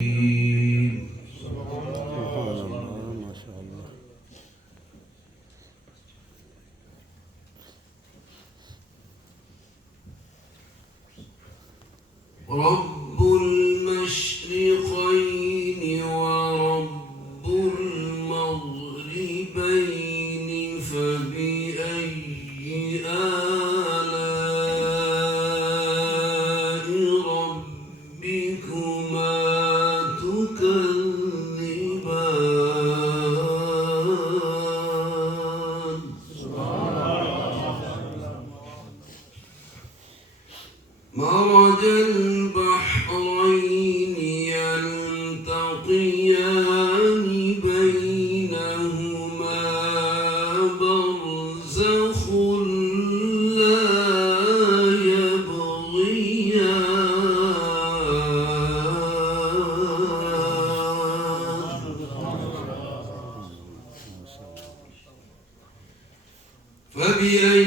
رب المشرقين ورب المغربين فبأي آلاء ربكما تكذبان مرج البحرين يلتقيان بينهما برزخ لا يبغيان فبأي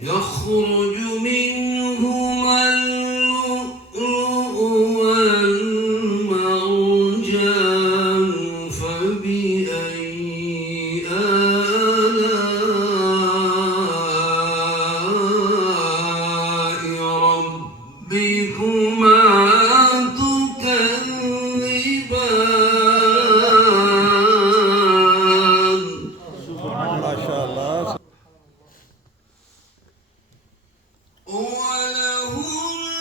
يخرج منهما اللؤلؤ والمرجان فبأي آلاء ربكما تكذبان ما شاء الله. وله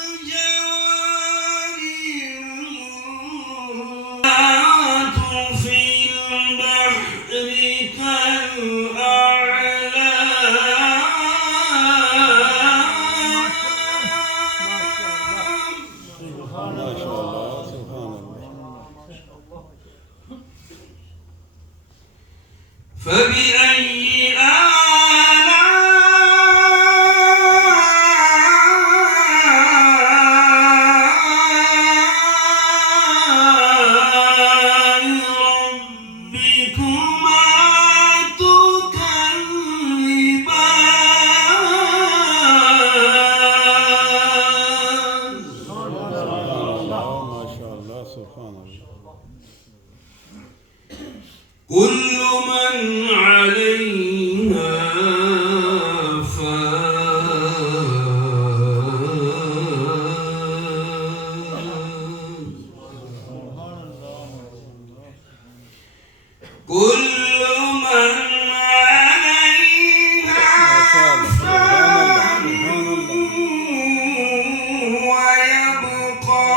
الجوار المنشآت في البحر كالأعلام ما شاء الله. سبحان الله. فبأي كل من عليها فان كل من عليها فان ويبقى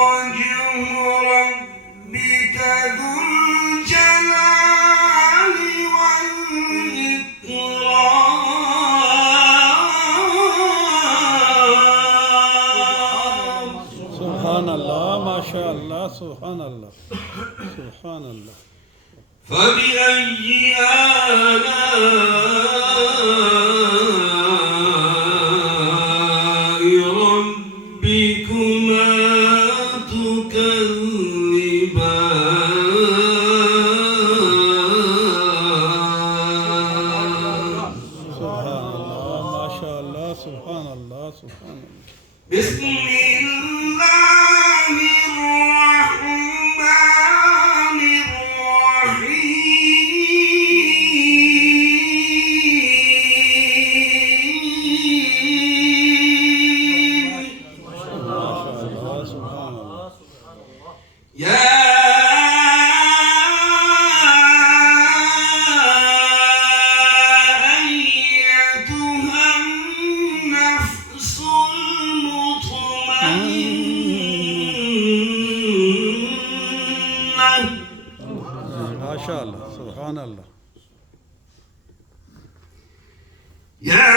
وجه ربك ذو الجلال والإكرام سبحان الله. ما شاء الله. سبحان الله. سبحان الله. فبأي آلاء ربكما تكذبان سبحان الله. ما شاء الله. سبحان الله. سبحان الله. بسم الله الرحمن الرحيم ما شاء الله. سبحان الله. يا أيتها النفس المطمئنة ما شاء الله. سبحان الله. يا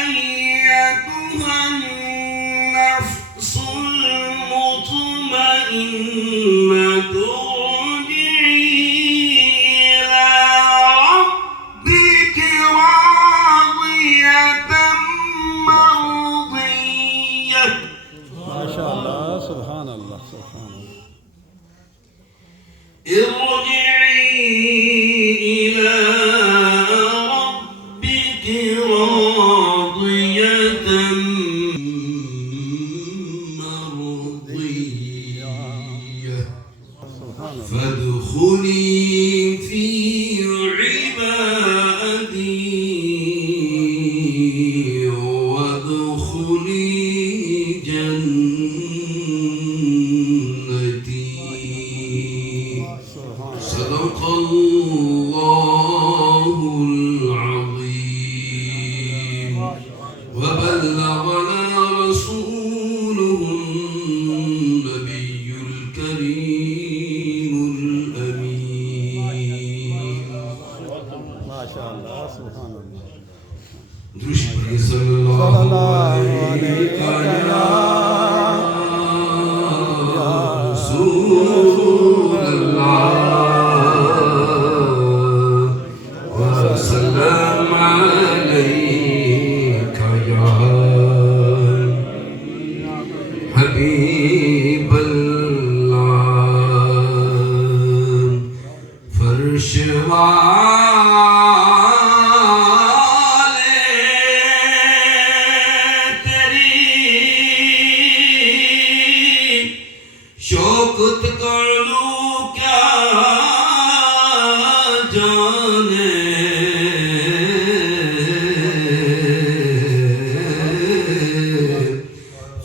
أيتها النفس المطمئنة ارجعي إلى ربك راضية مرضية فادخلي في عبادي وادخلي جنتي صدق الله العظيم وبلغنا رسوله النبي الكريم الأمين ما شاء الله سبحان الله درشد صلى الله عليك يا رسول الله وسلم عليك يا حبيب الله فرش والے تیری شوکت کر لوں کیا جانے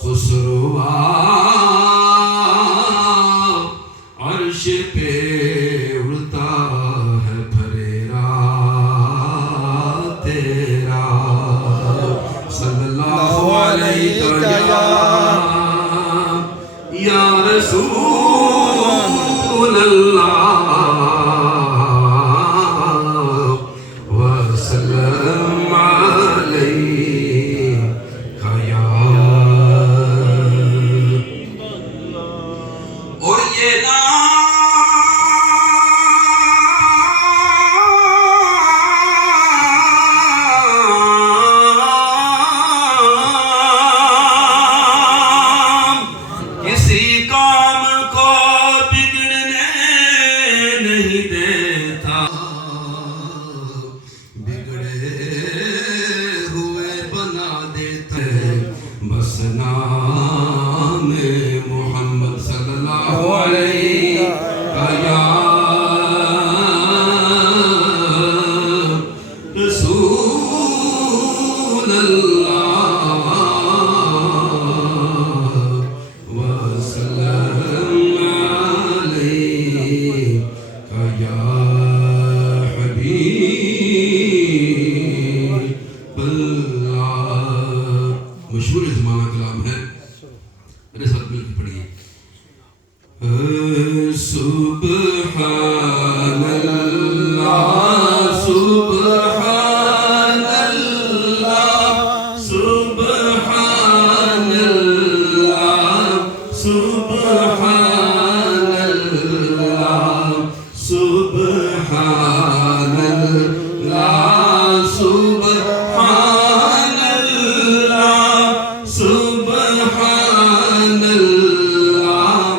خسروا عرش پہ اڑتا ہے پھریرا تیرا صلی اللہ علیہ یا رسول اللہ وسلم علیک یا اور یہ نام کسی کام کو بگڑنے نہیں دیتا بگڑے ہوئے بنا دیتا ہے بس نام محمد صلی اللہ علیہ یا رسول اللہ وسلم علیک یا حبیب اللہ مشہور زمانہ کلام ہے میرے ساتھ مل کے پڑھیے سبحان اللہ سبحان اللہ سبحان اللہ سبحان اللہ سبحان اللہ سبحان اللہ سبحان اللہ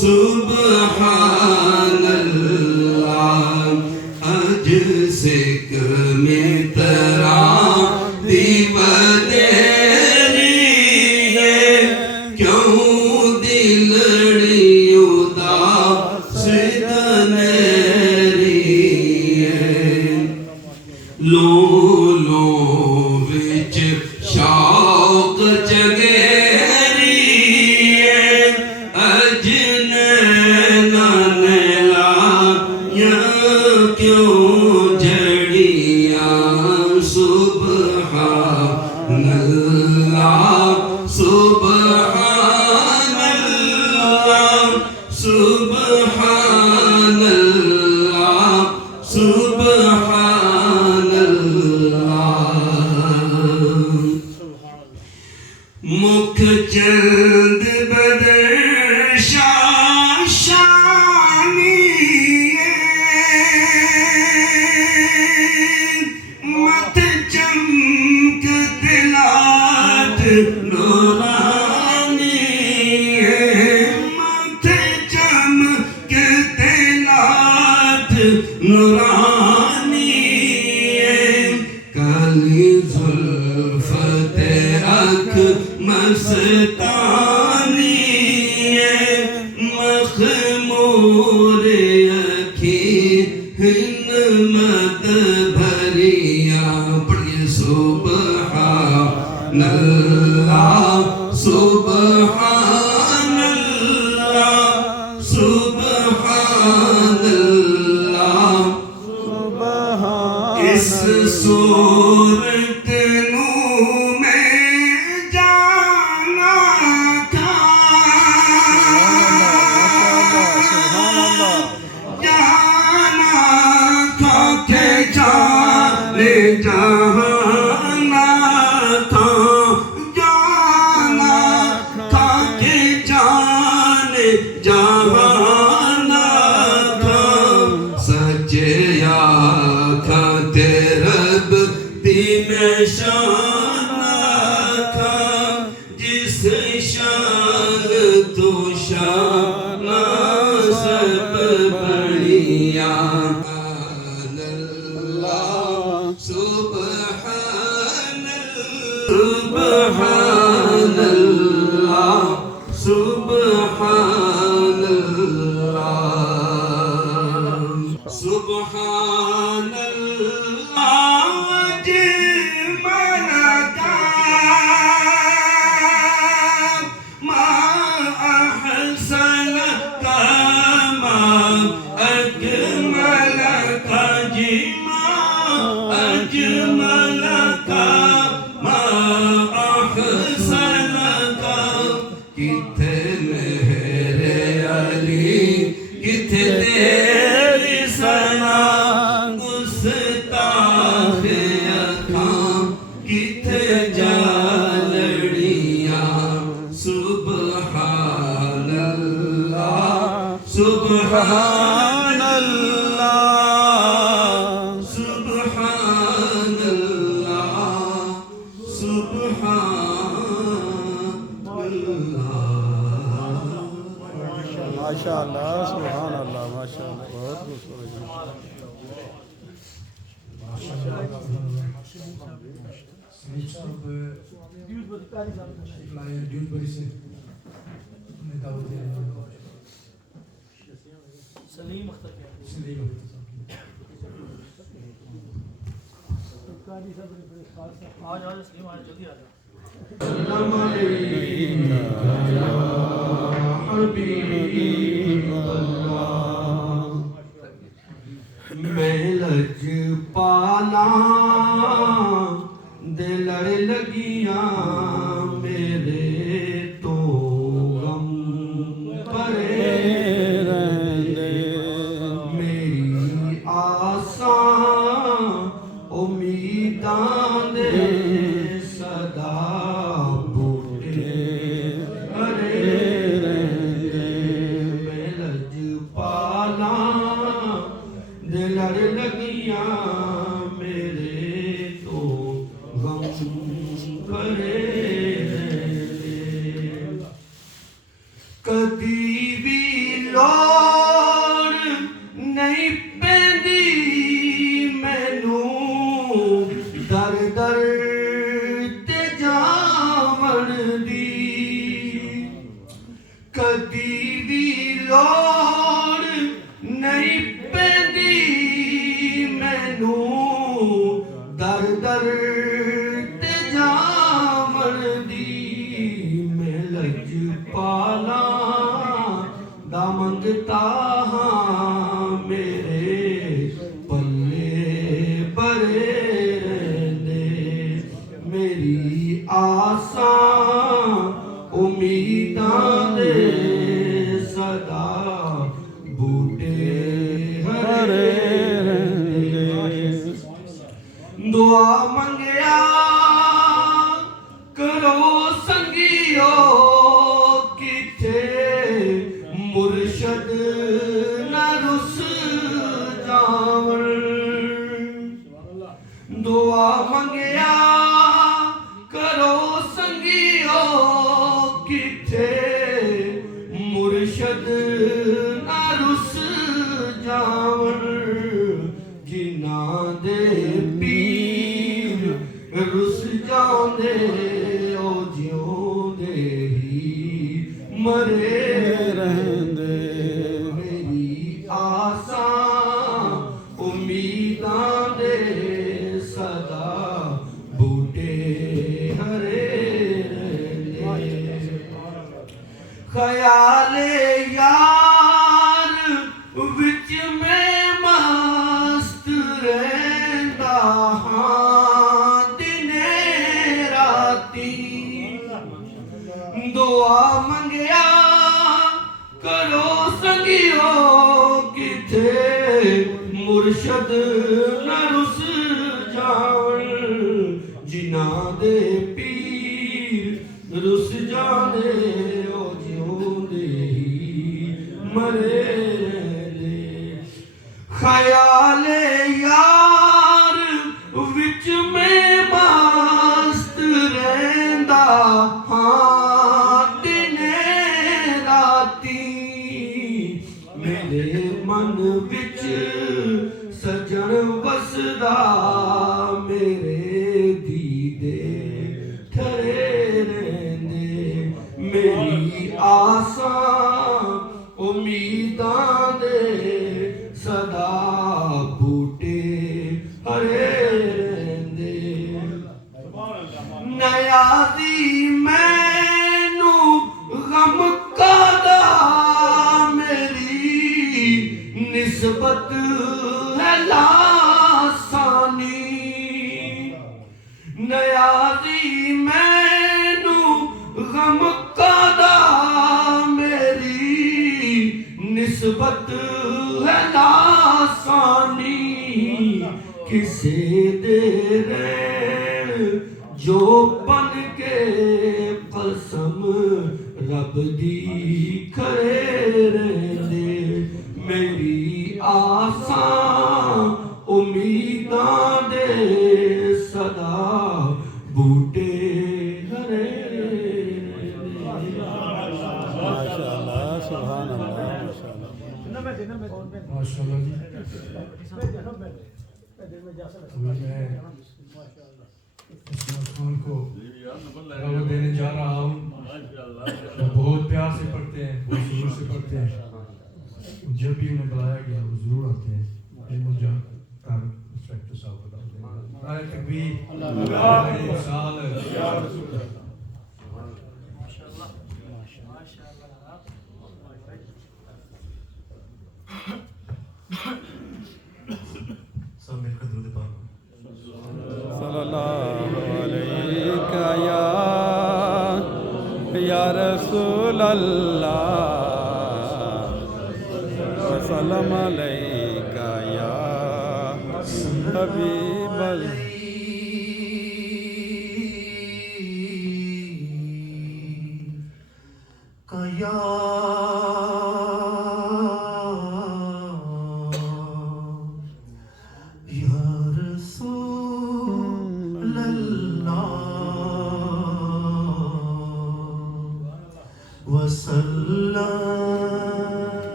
سبحان اللہ نورانی کالی زلفت اک مستانی مخمور اکھی ہن مد بھریا پڑھئے سبحان اللہ سبحان اللہ سبحان اللہ اس صورت نو میں جانا تھا جانا تھا کہ جانے جانا تھا جانا تھا کہ جانے جانا تھا سچے آکھتے رب دین شان تھا جس شان تو شان سب بڑھیا سبحان اللہ سبحان اللہ سبحان اللہ اجمل ما احسن ما اجمل جما اجمل ما احسن کتھے میرے علی کتھے تیری ثنا گستاخ اکھاں کتھے جالڑیاں سبحان اللہ سبحان اللہ سبحان اللہ سبحان اللہ ماشاء اللہ سبحان اللہ ماشاء اللہ بہت خوبصورت سلیم اختر آج سلیم آج جلدی آ جاؤ سلام علیکہ یا حبیب اللہ میں لج پالا دلڑ لگیاں میرے تو غم پرے میری آساں امیداں دے صدا بوٹے ہرے میں لج پالا دلڑ لگیاں میرے تو غم کرے کدی بھی لوڑ نہیں پیندی مینوں در در تے جاون دی کدی بھی لوڑ نہیں پیندی مینوں در در تے جاون آسان امیداں دے صدا بوٹے ہرے رہندے خیال یار وچ میں مست رہندا ہاں دنے راتی دعا منگیا کرو سنگیو کتھے مرشد نہ رس جاون جنہاں دے پیر رس جانے او جیوندے ہی مرے رہندے خیال یار وچ میں مست رہندا ہاں دنے راتی میرے من وچ سجن وسدا میرے دیدے ٹھرے رہندے میری آساں امیداں دے صدا بوٹے ہرے رہندے نیازی مینو غم کادا میری نسبت ہے لاسانی نیازی مینو غم کادا میری نسبت ہے لاسانی کسے دے رین جو بن کے قسم رب دی کھڑے رہندے میری آساں امیداں دے صدا بوٹے ہرے ماشاءاللہ سبحان اللہ ماشاءاللہ جی میں عثمان خان کو دعوت دینے جا رہا ہوں وہ بہت پیار سے پڑھتے ہیں بہت ضرور سے پڑھتے ہیں جب بھی انہیں بلایا گیا وہ ضرور آتے ہیں مجھے انسپیکٹر صاحب بتا دیں نعرہ تکبیر نعرہ رسالت یا رسول اللہ سب مل کر درود پاک صلی اللہ علیہ یا رسول اللہ وسلم علیک یا حبیب اللہ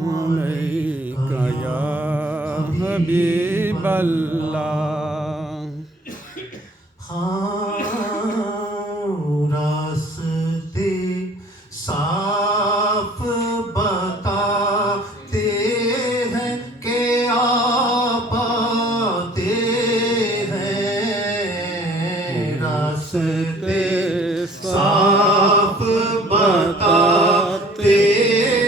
علیک یا حبیب اللہ راستے صاف بتاتے ہیں کہ آپ آتے ہیں راستے صاف بتاتے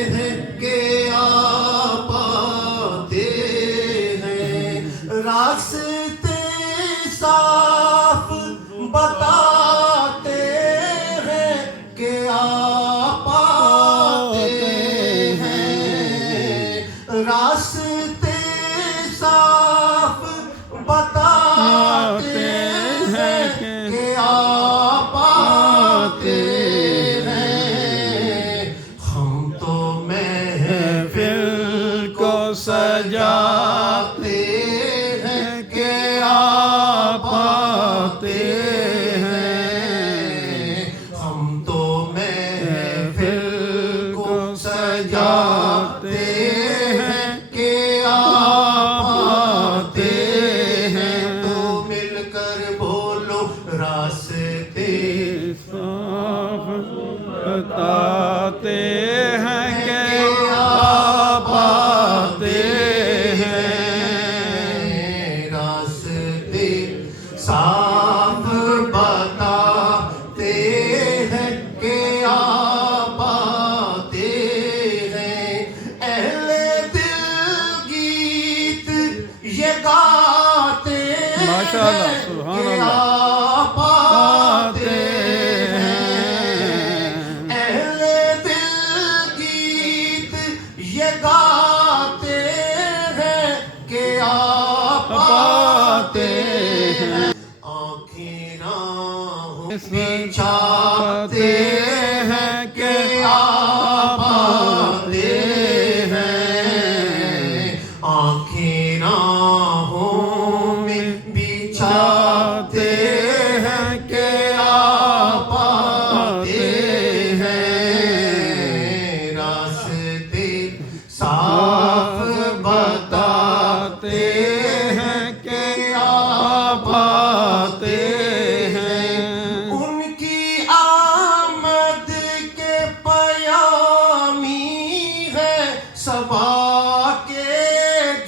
ہیں کہ آپ آتے ہیں راستے صاف بتاتے ہیں کہ آپ آتے ہیں راستے صاف بتاتے ہیں کہ آپ آتے ہیں ہم تو محفل کو سجاتے ہیں کہ آپ آتے ہیں ہم تو محفل کو سجاتے ہیں کہ آپ آتے ہیں تو مل کر بولو راستے صاف بتاتے ہیں کہ آپ آتے ماشاءاللہ ہے سبحان کہ اللہ آپ آتے ہیں اہل دل گیت یہ گاتے ہیں کہ آپ آتے ہیں آنکھیں راہوں بچھاتے ہیں کہ آپ آتے ہیں آنکھیں راہوں میں بچھاتے ہیں کہ آپ آتے ہیں راستے صاف بتاتے ہیں کہ آپ آتے ہیں ان کی آمد کے پیامی ہے صبا کے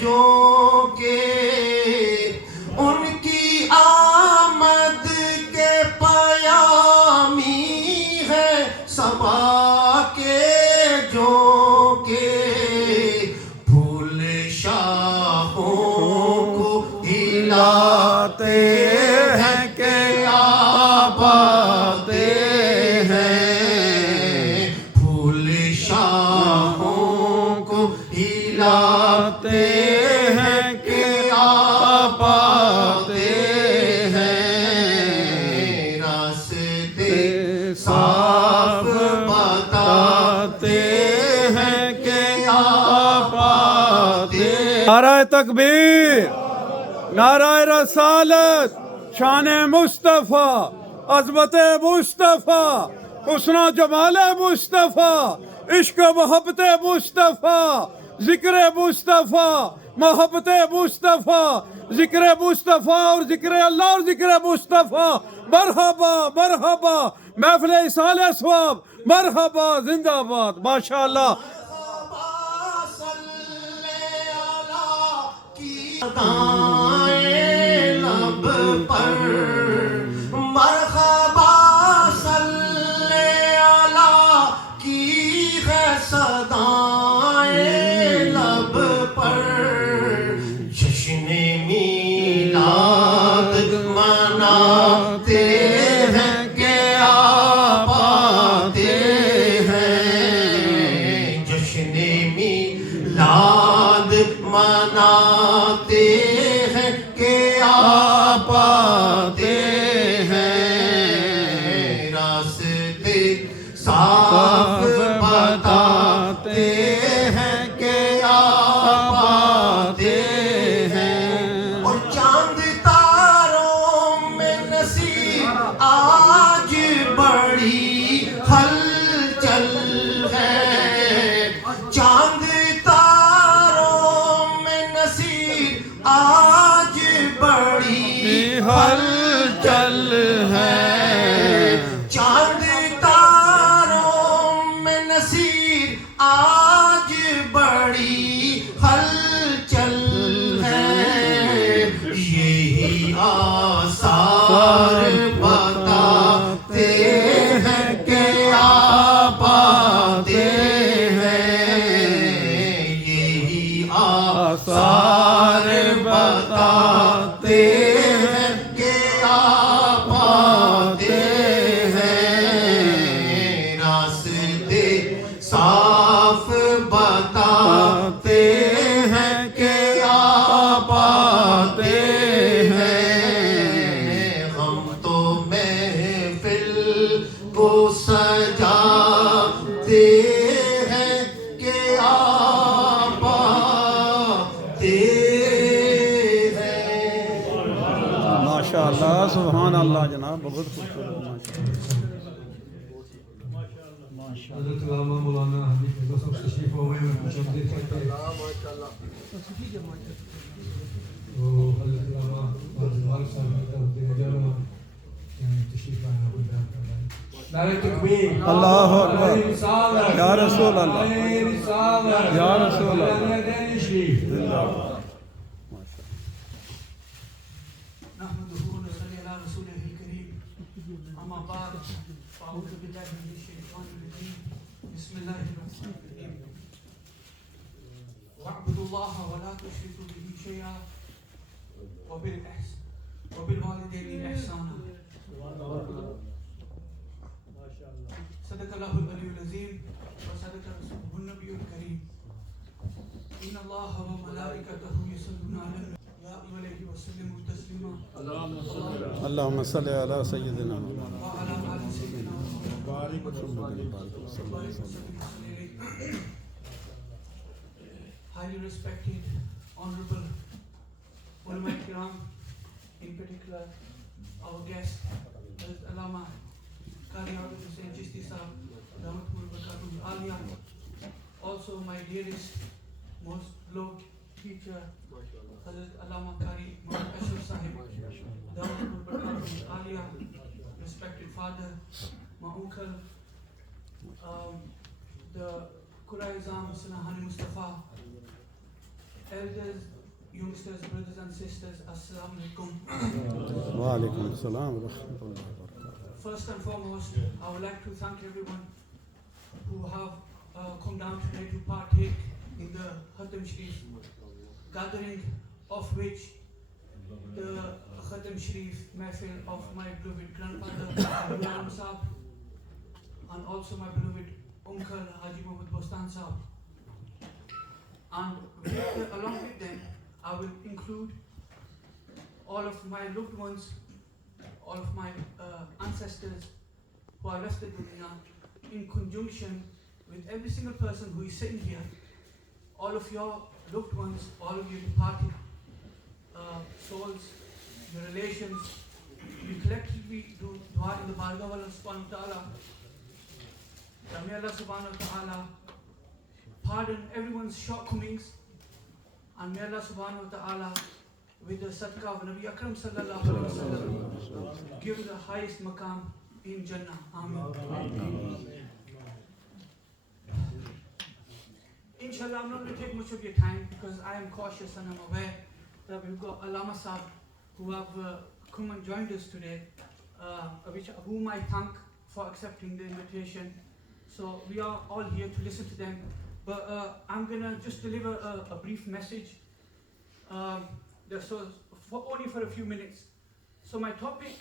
جو کہ ان کی آمد کے پیامی ہے صبا کے جو کہ پھول شاخوں کو ہلاتے ہیں کہ آپ آتے ہیں پھول شاخوں کو ہلاتے ہیں کہ آپ آتے ہیں راستے صاف بتاتے ہیں کہ آپ آتے نعرہ تکبیر نعرہ رسالت شان مصطفیٰ عظمت مصطفیٰ حسن و جمال مصطفیٰ عشق و محبت مصطفیٰ ذکر مصطفیٰ محبت مصطفیٰ ذکر مصطفیٰ اور ذکر اللہ اور ذکر مصطفیٰ مرحبا مرحبا محفل اصال ثواب مرحبا زندہ باد ماشاءاللہ لب پر مرحبا صلی اللہ کی ہے صدائیں لب پر جشن میلاد مناتے ہیں کہ آپ آتے ہیں جشن میلاد مناتے ہیں کہ آپ آتے ہیں راستے صاف بتاتے ہیں کہ آپ آتے ہیں اور چاند تاروں میں نصیب آج بڑی ہلچل ہے چاند تاروں میں نصیب آج بڑی ہلچل ہے چاند تاروں میں نصیب آج بڑی ہلچل ہے یہی آثار بتاتے ہیں کہ آپ آتے ہیں یہی آثار بتاتے ہیں کہ آپ آتے ہیں راستے صاف بتاتے ہیں کہ آپ آتے ہیں ہم تو محفل کو سجاتے ہیں کہ آپ آتے ہیں ماشاءاللہ سبحان اللہ جناب بہت خوبصورت ماشاءاللہ حضرت علامہ مولانا حبیب اللہ صاحب تشریف ہوئے ہیں مجدد کرتے ہیں وہ حضرت علامہ مالک صاحب کی طرف دے جانا تشریف آیا ہوئی بات کر رہا ہے نعرہ تکبیر اللہ اکبر نعرہ رسالت یا رسول اللہ نعرہ رسالت یا رسول اللہ نعرہ شریف نحمده ونصلي على رسوله الكريم أما بعد فأعوذ بالله من الشيطان الرجيم بسم الله الرحمن الرحيم واعبدوا الله ولا تشركوا به شيئا وبالإحسان وبالوالدين إحسانا. صدق الله العلي العظيم وصدق رسوله النبي الكريم. إن الله وملائكته يصلون على النبي يا أيها الذين وسلموا تسليما. اللهم صل على سيدنا محمد وعلى آل سيدنا محمد بارك وسلم وبارك وبارك وسلم عليه. Highly respected, honorable ulama kiram, in particular our guest, Allama Qari Abdul Hussain Chishti Sahab, Rahmatullah Barakatuh Aliyah. Also my dearest, most loved teacher, Hazrat Allama Qari Muhammad Ashur Sahib, Rahmatullah Barakatuh Aliyah. Respected father, my uncle, the Quraizam Sanahani Mustafa, elders, youngsters, brothers and sisters, Assalamu alaikum. وعليكم السلام ورحمة الله وبركاته. First and foremost, I would like to thank everyone who have come down today to partake in the Khatam Sharif gathering, of which the Khatam Sharif Mahfil of my beloved grandfather, Ghulam Sahab, and also my beloved uncle, Haji Muhammad Bostan Sahab. And along with them, I will include all of my loved ones, all of my ancestors who have left the dunya, in conjunction with every single person who is sitting here, all of your loved ones, all of your departed souls, your relations. We collectively do dua in the bargah of Allah subhanahu wa ta'ala. May Allah subhanahu wa ta'ala pardon everyone's shortcomings, and may Allah subhanahu wa ta'ala, with the sadaqah of Nabi Akram sallallahu alaihi wasallam, give the highest maqam in Jannah. Ameen. Inshallah, I'm not going to take much of your time because I am cautious and I'm aware that we've got Allama Sahab who have come and joined us today, whom I thank for accepting the invitation. So we are all here to listen to them. But I'm going to just deliver a brief message, only for a few minutes. So my topic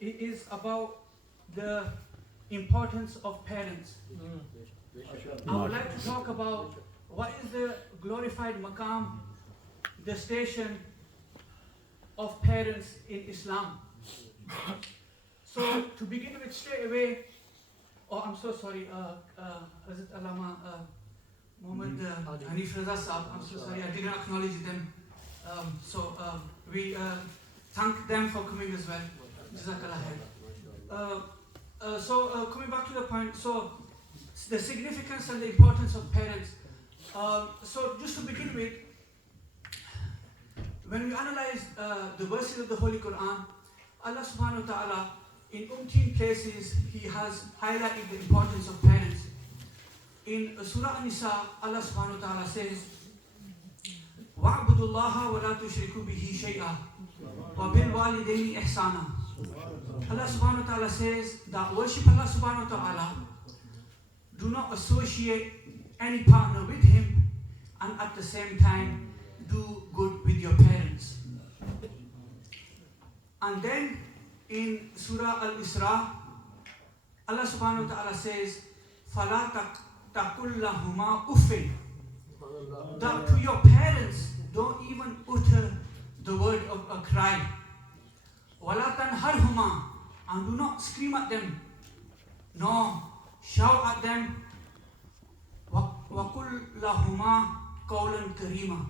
is about the importance of parents. I would like to talk about what is the glorified maqam, the station of parents in Islam. So to begin with straight away, I'm so sorry, Hazrat Allama Muhammad Hanif Raza Sahab, I'm so sorry, I didn't acknowledge them. We thank them for coming as well. Jazakallah khair. Coming back to the point, so the significance and the importance of parents. So just to begin with, when we analyze the verses of the Holy Quran, Allah subhanahu wa ta'ala, in umpteen places, He has highlighted the importance of parents. In Surah An-Nisa, Allah subhanahu wa ta'ala says, وَعْبُدُوا اللَّهَ وَلَا تُشْرِكُوا بِهِ شَيْئًا وَبِالْوَالِدَيْنِ إِحْسَانًا. Allah subhanahu wa ta'ala says that worship Allah subhanahu wa ta'ala, do not associate any partner with Him, and at the same time do good with your parents. And then in Surah Al-Isra, Allah subhanahu wa ta'ala says, فَلَا تَقُلْ لَهُمَا أُفٍّ. That to your parents, don't even utter the word of a cry. وَلَا تَنْهَرْهُمَا. And do not scream at them, nor shout at them. وَقُلْ لَهُمَا قَوْلًا كَرِيمًا.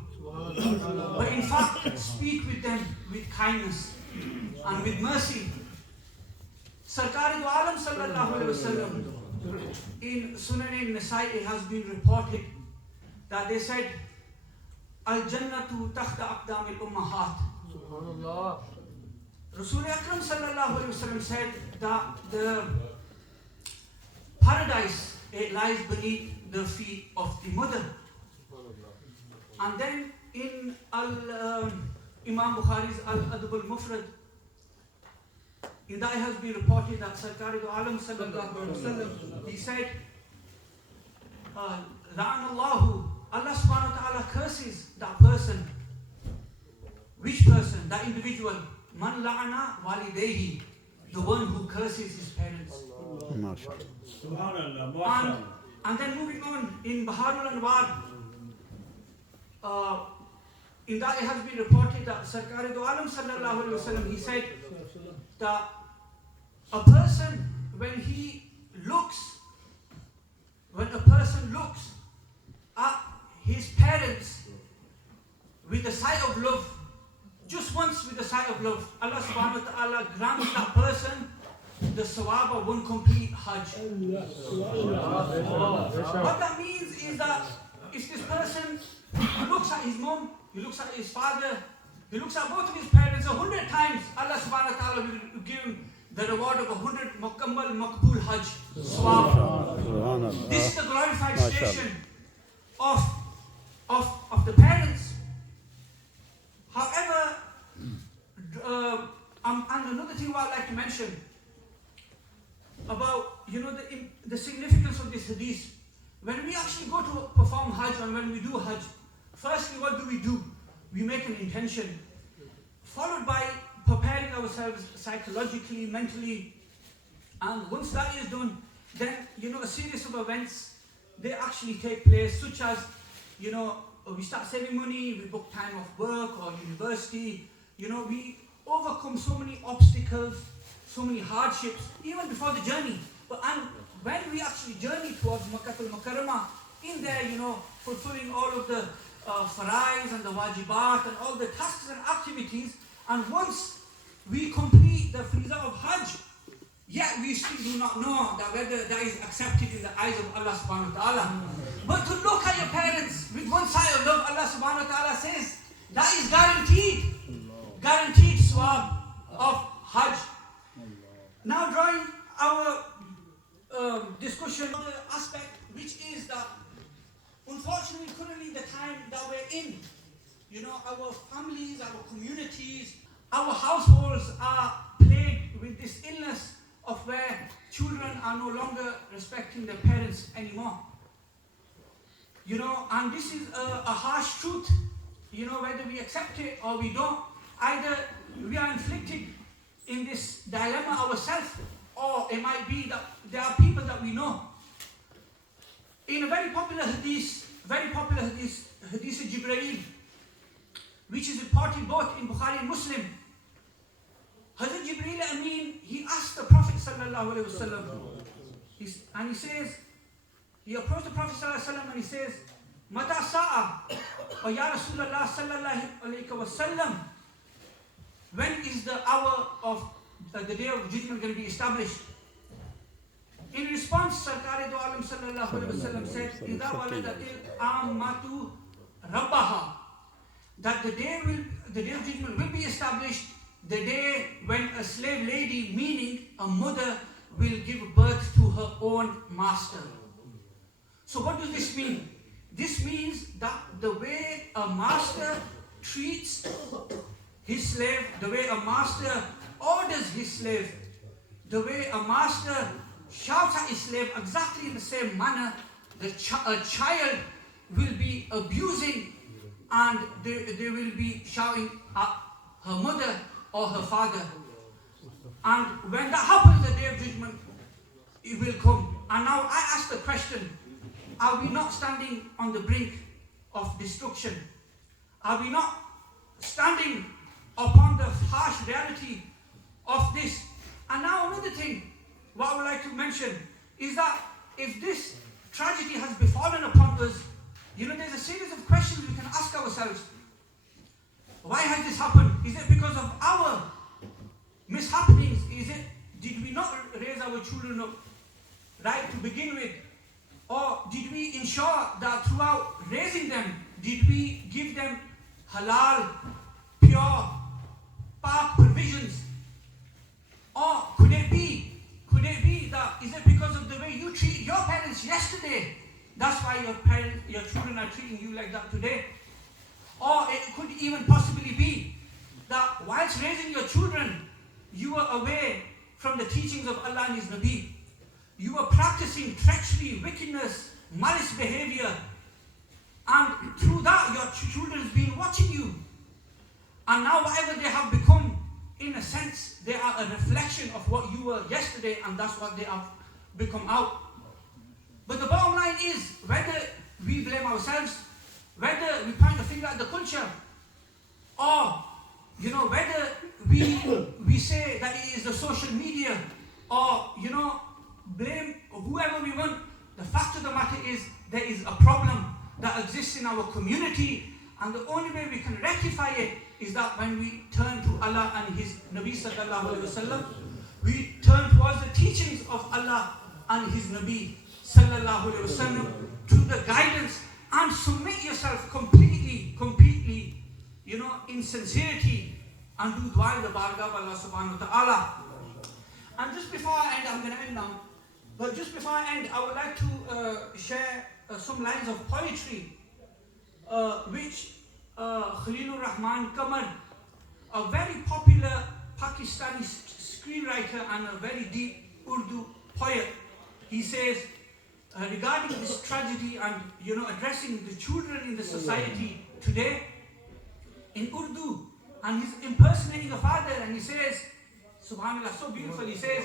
But in fact, speak with them with kindness and with mercy. Sarkar-e-do Alam sallallahu alaihi wasallam, in Sunan Nasai, it has been reported that they said, Al-Jannatu takhta aqdamil ummahat. Rasul Akram sallallahu alaihi wasallam said that the paradise, it lies beneath the feet of the mother. And then in Imam Bukhari's Al-Adab al-Mufrad, in that has been reported that Sarkar-e-do Alam sallallahu alaihi wasallam, he said, La'anallahu, Allah subhanahu wa ta'ala curses that person. Which person? That individual Man la'ana walidayhi, the one who curses his parents. MashaAllah. Subhanallah, And, mashallah. and then moving on, in Baharul Anwar, in that it has been reported that Sarkar-e-Do Alam sallallahu alaihi wasallam, he said that a person, when a person looks at his parents with the sight of love, just once with the sight of love, Allah subhanahu wa ta'ala grants that person the sawab of one complete Hajj. What that means is that if this person looks at his mom, he looks at his father, he looks at both of his parents 100 times, Allah subhanahu wa ta'ala will give him the reward of 100 Mukammal Maqbool Hajj. Sawab. Subhanallah. This is the glorified MashaAllah. station of the parents. However, and another thing what I'd like to mention about the significance of this hadith. When we actually go to perform Hajj and when we do Hajj, firstly what do? We make an intention, followed by preparing ourselves psychologically, mentally, and once that is done, then a series of events they actually take place, such as we start saving money, we book time off work or university, we overcome so many obstacles, so many hardships, even before the journey. And when we actually journey towards Makkah al-Mukarramah, in there, fulfilling all of the faraiz and the wajibat and all the tasks and activities, and once we complete the friza of Hajj, yet we still do not know that whether that is accepted in the eyes of Allah subhanahu wa ta'ala. But to look at your parents with one side of love, Allah subhanahu wa ta'ala says, that is guaranteed sawab of Hajj. Now drawing our discussion on the aspect which is that unfortunately currently the time that we're in, our families, our communities, our households are plagued with this illness of where children are no longer respecting their parents anymore. And this is a harsh truth, whether we accept it or we don't. Either we are inflicted in this dilemma ourselves, or it might be that there are people that we know. In a very popular hadith, hadith of Jibreel, which is reported both in Bukhari and Muslim, Hazrat Jibreel Ameen, he asked the Prophet sallallahu alaihi wasallam, and he says, he approached the Prophet sallallahu alaihi wasallam and he says, Mata sa'a, wa ya Rasulullah sallallahu alaihi wasallam, when is the hour of the day of judgment going to be established? In response, Sarkar-e-Do Alam sallallahu alaihi wasallam said, Idha waladatil ammatu rabbaha, that the day of judgment will be established the day when a slave lady, meaning a mother, will give birth to her own master. So what does this mean? This means that the way a master treats his slave, the way a master orders his slave, the way a master shouts at his slave, exactly in the same manner, a child will be abusing and they will be shouting at her mother or her father. And when that happens, the day of judgment, it will come. And now I ask the question, are we not standing on the brink of destruction? Are we not standing upon the harsh reality of this? And now another thing, what I would like to mention is that if this tragedy has befallen upon us, there's a series of questions we can ask ourselves. Why has this happened? Is it because of our mishappenings? Did we not raise our children up right to begin with? Or did we ensure that throughout raising them, did we give them halal, pure, pak provisions? Or could it be that, is it because of the way you treated your parents yesterday, that's why your children are treating you like that today? Or it could even possibly be that whilst raising your children, you were away from the teachings of Allah and His Nabi. You were practicing treachery, wickedness, malice behavior, and through that your children have been watching you. And now whatever they have become in a sense, they are a reflection of what you were yesterday, and that's what they have become out. But the bottom line is, whether we blame ourselves, whether we point the finger at the culture, or whether we say that it is the social media, or blame whoever we want, the fact of the matter is there is a problem that exists in our community, and the only way we can rectify it is that when we turn to Allah and His Nabi sallallahu alaihi wasallam, we turn towards the teachings of Allah and His Nabi sallallahu alaihi wasallam, to the guidance, and submit yourself completely, in sincerity, and do dua in the bargah of Allah subhanahu wa ta'ala. And just before I end, I'm going to end now, but just before I end, I would like to share some lines of poetry which Khalilur Rahman Qamar, a very popular Pakistani screenwriter and a very deep Urdu poet, he says, regarding this tragedy and addressing the children in the society today in Urdu, and he's impersonating a father, and he says, subhanallah, so beautiful, he says,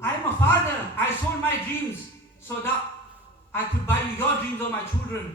I am a father, I sold my dreams so that I could buy you your dreams, of my children.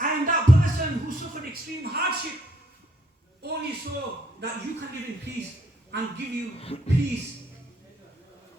I am that person who suffered extreme hardship only so that you can live in peace and give you peace.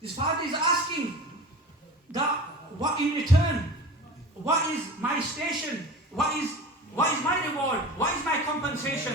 This father is asking that what in return, what is my station, what is my reward, what is my compensation.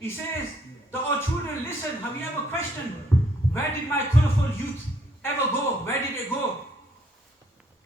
He says, the oh children, listen, have you ever questioned, where did my colorful youth ever go, where did it go?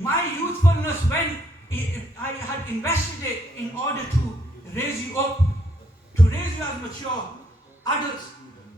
My youthfulness, when I had invested it in order to raise you up, to raise you as mature adults.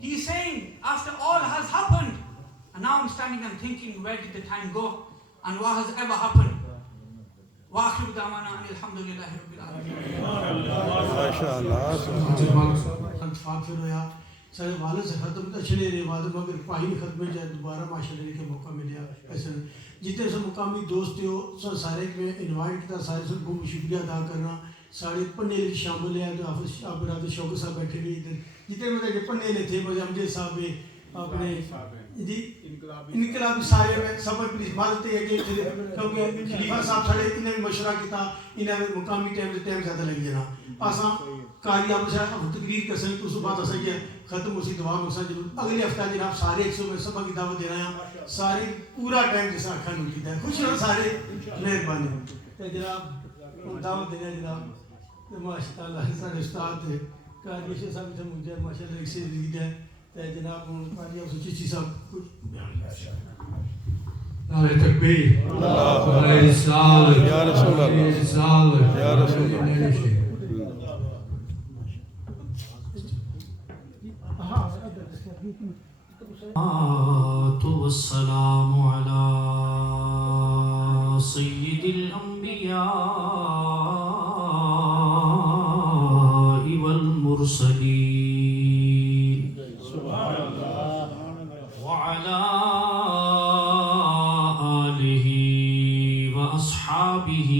He's saying, after all has happened, and now I'm standing and thinking, where did the time go, and what has ever happened. وآخر دعوانا أن الحمد لله رب العالمين. فاخر ہویا سارے والد سے ختم تو چلے رہے والد مگر پائی نہیں ختم جائے دوبارہ ماشاء اللہ کے موقع ملیا. ایسے جتنے سے مقامی دوست تھے وہ سارے میں انوائٹ کیا, سارے سب کو شکریہ ادا کرنا. سارے پنیل شامل ہے جو آپ برادر شوکت صاحب بیٹھے ہوئے ادھر, جتنے مطلب پنیل تھے مجھے امجد صاحب اپنے جی انقلابی سارے میں سب اپنی حفاظت ہے کہ کیونکہ خلیفہ صاحب سارے انہیں بھی مشورہ کیتا, انہیں مقامی ٹائم زیادہ لگ جانا آساں کاری آپ سے تقریر کر سکیں تو اس بات آسا کہ ختم اسی دعا میں ضرور. اگلے ہفتہ جناب سارے 100 میں سبا کی دعوت دینا ہے, سارے پورا ٹائم جیسا آخر نہیں کیتا ہے. خوش رہو سارے, مہربانی جناب دعوت دینا جناب. ماشاء اللہ سارے استاد تھے قاری شاہ صاحب تھے مجھے ماشاء اللہ ایک سے لید ہے جناب قاری آپ سچی چیز صاحب کچھ نعرہ تکبیر, نعرہ رسالت, یا رسول اللہ, یا رسول اللہ. والسلام على سيد الأنبياء والمرسلين وعلى آله وأصحابه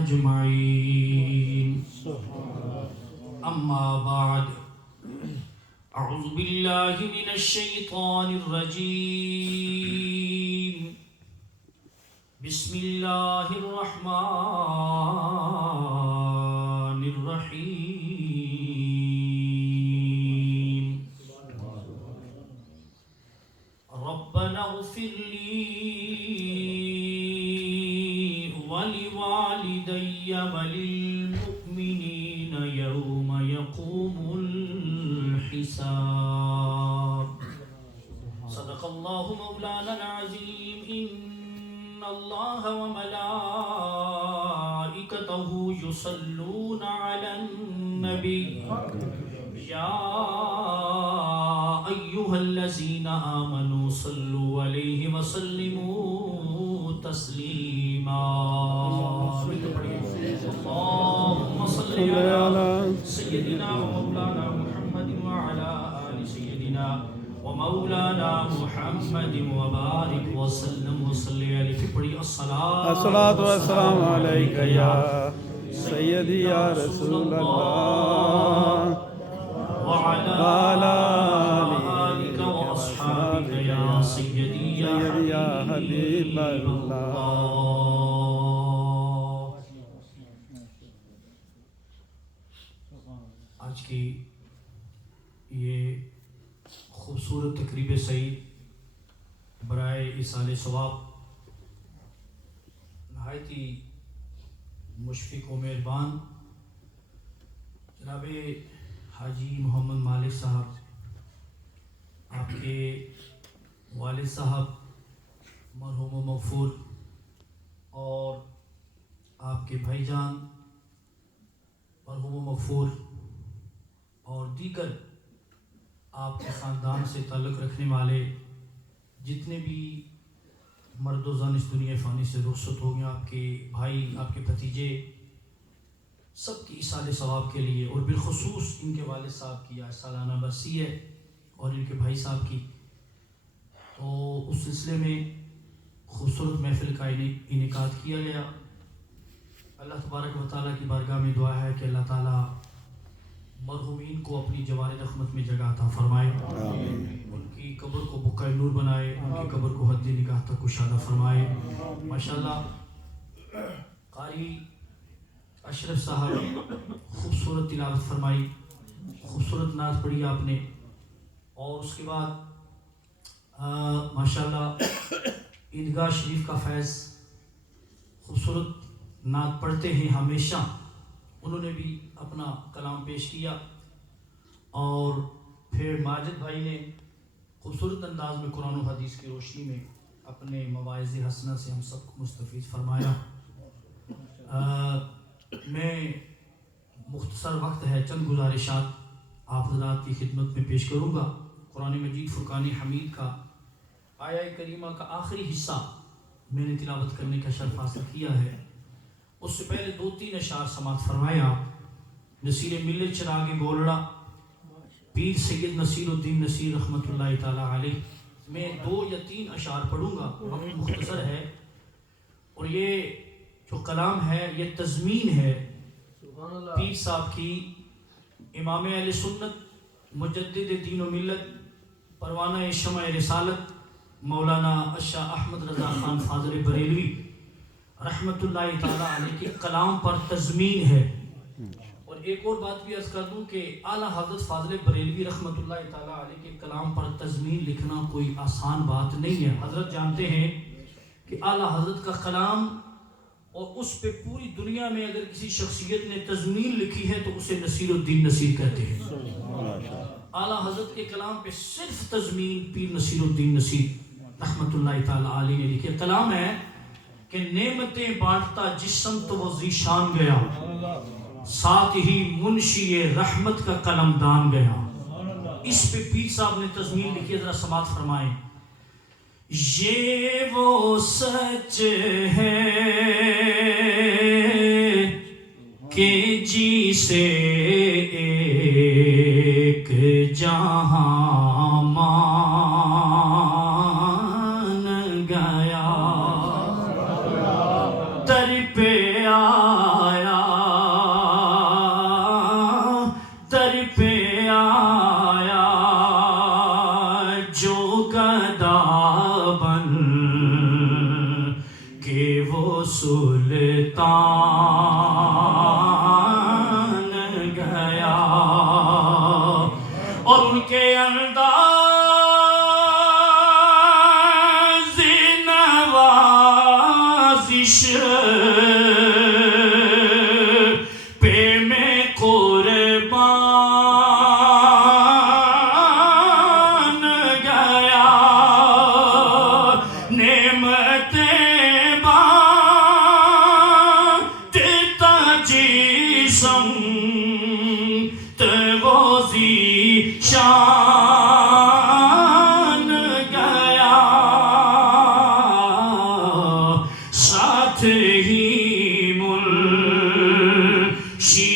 أجمعين. أما بعد, أعوذ بالله من الشيطان الرجيم. بسم الله الرحمن الرحيم. ربنا اغفر لي ولوالدي وللمؤمنين يوم يقوم الحساب. الله مولانا العظيم إن الله وملائكته يصلون على النبي يا أيها الذين آمنوا صلوا عليه وسلموا تسليما اللهم صل على سيدنا ومولانا محمد وعلى آل سيدنا ومولانا محمد وبارك وسلم وصلي عليه في الصلاة والسلام عليك يا سيدي يا رسول الله وعلى آلك وأصحابك يا سيدي يا حبيب الله. آج کی یہ خوبصورت تقریب سعید برائے ایصال ثواب نہایت ہی مشفق و مہربان جناب حاجی محمد مالک صاحب، آپ کے والد صاحب مرحوم و مغفور، اور آپ کے بھائی جان مرحوم و مغفور، اور دیگر آپ کے خاندان سے تعلق رکھنے والے جتنے بھی مرد و زن اس دنیا فانی سے رخصت ہو گئے، آپ کے بھائی، آپ کے بھتیجے، سب کی ایصال ثواب کے لیے، اور بالخصوص ان کے والد صاحب کی آج سالانہ برسی ہے اور ان کے بھائی صاحب کی، تو اس سلسلے میں خوبصورت محفل کا انعقاد کیا گیا. اللہ تبارک و تعالیٰ کی بارگاہ میں دعا ہے کہ اللہ تعالیٰ مرحومین کو اپنی جوار رحمت میں جگہ عطا فرمائے، ان کی قبر کو بقعہ نور بنائے، ان کی قبر کو حد نگاہ تک کشادہ فرمائے. ماشاءاللہ قاری اشرف صاحب خوبصورت تلاوت فرمائی، خوبصورت نعت پڑھی آپ نے، اور اس کے بعد ماشاءاللہ عیدگاہ شریف کا فیض خوبصورت نعت پڑھتے ہیں ہمیشہ، انہوں نے بھی اپنا کلام پیش کیا، اور پھر ماجد بھائی نے خوبصورت انداز میں قرآن و حدیث کی روشنی میں اپنے مواعظ حسنہ سے ہم سب کو مستفید فرمایا. میں مختصر وقت ہے چند گزارشات آپ حضرات کی خدمت میں پیش کروں گا. قرآن مجید فرقان حمید کا آیہ کریمہ کا آخری حصہ میں نے تلاوت کرنے کا شرف حاصل کیا ہے. اس سے پہلے 2-3 اشعار سماعت فرمایا. نصیر ملت چراغ گولڑا پیر سید نصیر الدین نصیر رحمۃ اللہ تعالیٰ علیہ، میں 2 یا 3 اشعار پڑھوں گا، وقت مختصر ہے، اور یہ جو کلام ہے یہ تضمین ہے پیر صاحب کی، امام اہل سنت، مجدد دین و ملت، پروانہ شمع رسالت مولانا الشاہ احمد رضا خان فاضل بریلوی رحمۃ اللہ تعالیٰ علیہ کے کلام پر تضمین ہے. اور ایک اور بات بھی عرض کر دوں کہ اعلیٰ حضرت فاضل بریلوی رحمۃ اللہ تعالیٰ علیہ کے کلام پر تضمین لکھنا کوئی آسان بات نہیں ہے. حضرت جانتے ہیں کہ اعلیٰ حضرت کا کلام، اور اس پہ پوری دنیا میں اگر کسی شخصیت نے تضمین لکھی ہے تو اسے نصیر الدین نصیر کہتے ہیں. اعلیٰ حضرت کے کلام پہ صرف تضمین پیر نصیر الدین نصیر رحمۃ اللہ تعالیٰ علیہ نے لکھی. کلام ہے کہ نعمتیں بانٹتا جس سمت وہ ذیشان گیا، ساتھ ہی منشی رحمت کا قلم دان گیا. اس پہ پیر صاحب نے تضمین لکھی، ذرا سماعت فرمائیں. یہ وہ سچ ہے کہ جی سے ایک جہاں مان گیا، در پہ آیا، در پہ آیا جو گدا بن کے وہ سلطان گیا، اور ان کے انداز نوازش پہ میں قربان گیا. شان گیا ساتھ ہی منشی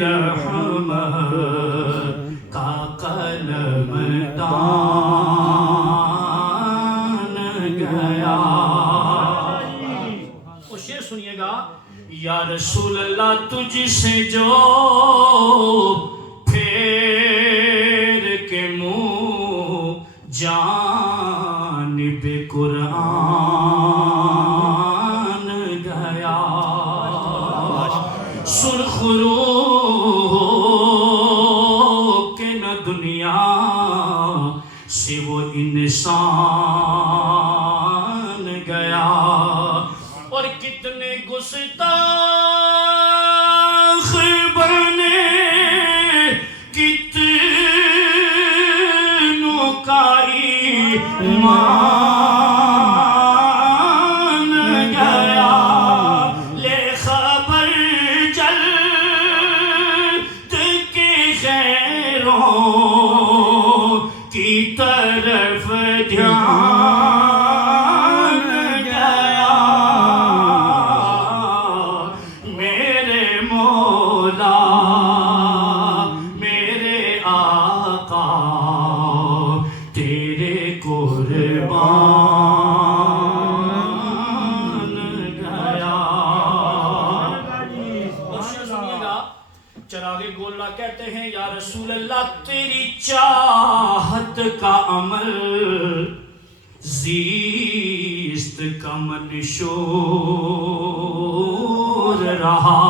رحمت کا قلم دان گیا. وہ شعر سنیے گا. یا رسول اللہ تجھ سے جو پھیر کے منہ جانب قرآن گیا سرخ رو کہ نہ دنیا سے وہ انسان گیا. اور کتنے گستاخ بنے کتنوں کا ایمان گیا. لے خبر جلد کے غیروں کی طرف دھیان گیا. میرے مولا میرے آقا تیرے قربان گیا. سنیے گا. چراغ گولہ کہتے ہیں یا رسول اللہ تیری چاہت کا عمل زیست کا منشور رہا.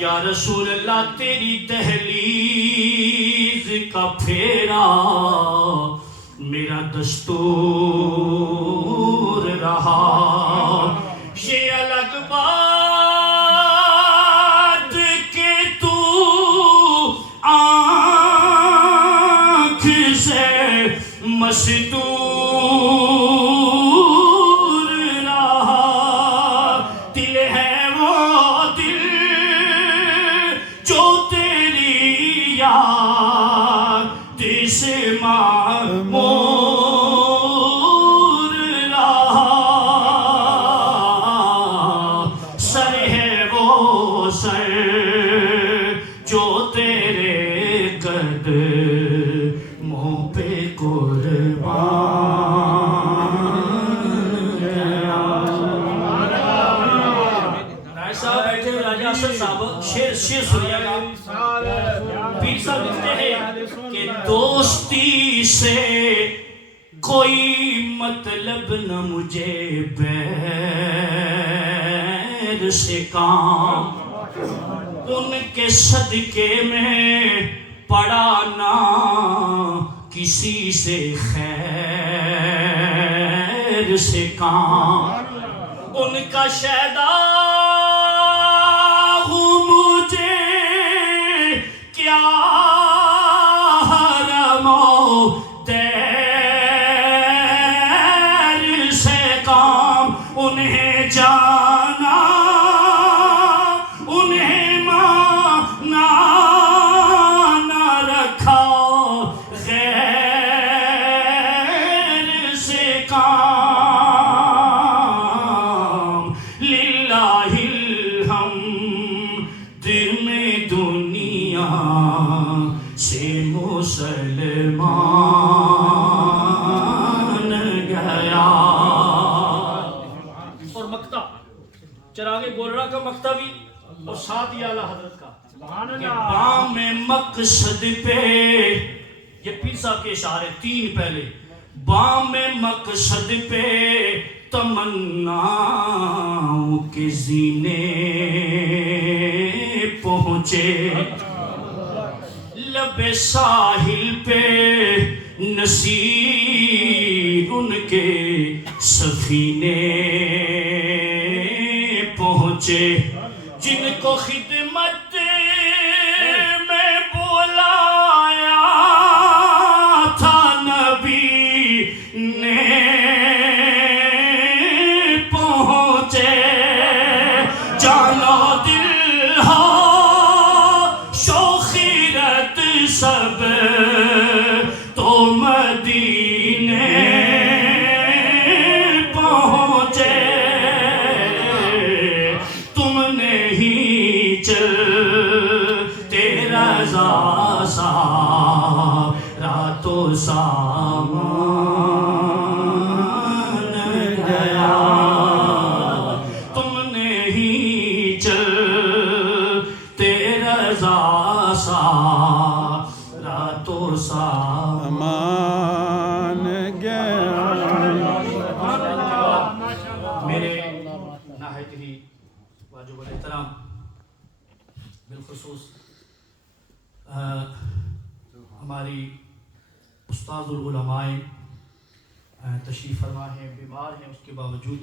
یا رسول اللہ تیری دہلیز کا پھیرا میرا دستور رہا. یہ الگ بات کہ تو آنکھ سے مستور رہا. دل ہے وہ دل جو تیری یاد سے معمور رہا. سر ہے وہ سر جو تیرے قدموں پہ قربان گیا. رائے صاحب بیٹھے ہوئے راجہ اصل صاحب شیر سنیے گا. پیر صاحب لکھتے ہیں کہ دوستی سے کوئی مطلب نہ مجھے بیر سے کام. ان کے صدقے میں پڑا نہ کسی سے خیر سے کام. ان کا شیدا ہوں مجھے کیا حرم و دیر سے کام. انہیں جانا انہیں مانا نہ رکھا غیر سے کام. للہ الحمد میں دنیا سے مسلمان گیا. اور مکتا چراغ گولرا کا مکتا بھی اور ساتھ ہی اعلیٰ حضرت کا کہ بام مقصد پہ یہ پیر صاحب کے اشارے تین پہلے. بام مقصد پہ تمناؤں کے زینے پہنچے. لب ساحل پہ نصیر ان کے سفینے پہنچے. جن کو خدمت میں بلایا تھا نبی نے پہنچے. جانا دل ہو شوخیرت سب تو مدینے پہنچے، تم نہیں چلتے رضا سا راتوں سامان گیا، تم نہیں چلتے رضا سا راتوں امان گیا۔ میرے نہایت ہی واجب الاحترام بالخصوص ہماری استاد العلماء تشریف فرما ہیں، بیمار ہیں، اس کے باوجود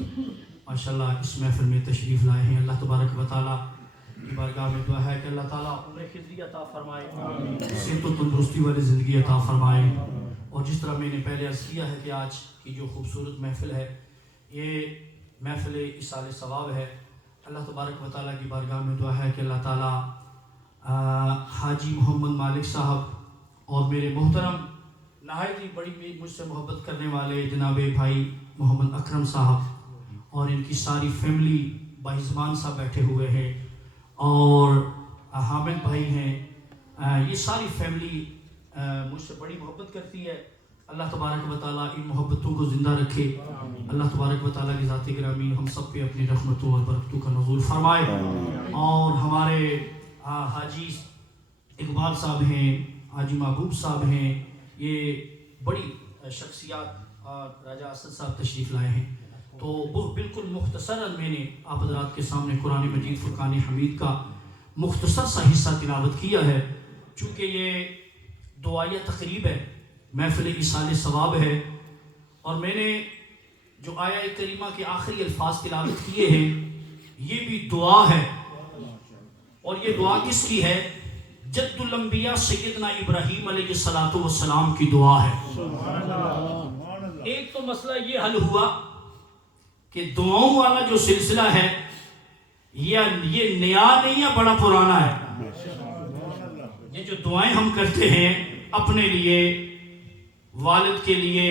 ماشاءاللہ اس محفل میں تشریف لائے ہیں۔ اللہ تبارک و تعالیٰ کی بارگاہ میں دعا ہے کہ اللہ تعالیٰ عمر خضری عطا فرمائے، صحت و تندرستی والی زندگی عطا فرمائے، اور جس طرح میں نے پہلے عرض کیا ہے کہ آج کی جو خوبصورت محفل ہے یہ محفل ایصال ثواب ہے۔ اللہ تبارک و تعالیٰ کی بارگاہ میں دعا ہے کہ اللہ تعالیٰ حاجی محمد مالک صاحب اور میرے محترم نہایت ہی بڑی مجھ سے محبت کرنے والے جناب بھائی محمد اکرم صاحب اور ان کی ساری فیملی، بھائی زمان صاحب بیٹھے ہوئے ہیں اور حامد بھائی ہیں، یہ ساری فیملی مجھ سے بڑی محبت کرتی ہے۔ اللہ تبارک و تعالیٰ ان محبتوں کو زندہ رکھے، اللہ تبارک و تعالیٰ کی ذات گرامی ہم سب پہ اپنی رحمتوں اور برکتوں کا نزول فرمائے۔ اور ہمارے حاجی اقبال صاحب ہیں، حاجی محبوب صاحب ہیں، یہ بڑی شخصیات، راجہ اسد صاحب تشریف لائے ہیں۔ تو بالکل مختصراً میں نے آپ حضرات کے سامنے قرآن مجید فرقان حمید کا مختصر سا حصہ تلاوت کیا ہے، چونکہ یہ دعائیہ تقریب ہے، محفل ایصال ثواب ہے، اور میں نے جو آیہ کریمہ کے آخری الفاظ تلاوت کیے ہیں یہ بھی دعا ہے، اور یہ دعا کس کی ہے؟ جد الانبیاء سیدنا ابراہیم علیہ السلام کی دعا ہے۔ ایک تو مسئلہ یہ حل ہوا کہ دعاؤں والا جو سلسلہ ہے یہ نیا نہیں ہے، بڑا پرانا ہے۔ یہ جو دعائیں ہم کرتے ہیں اپنے لیے، والد کے لیے،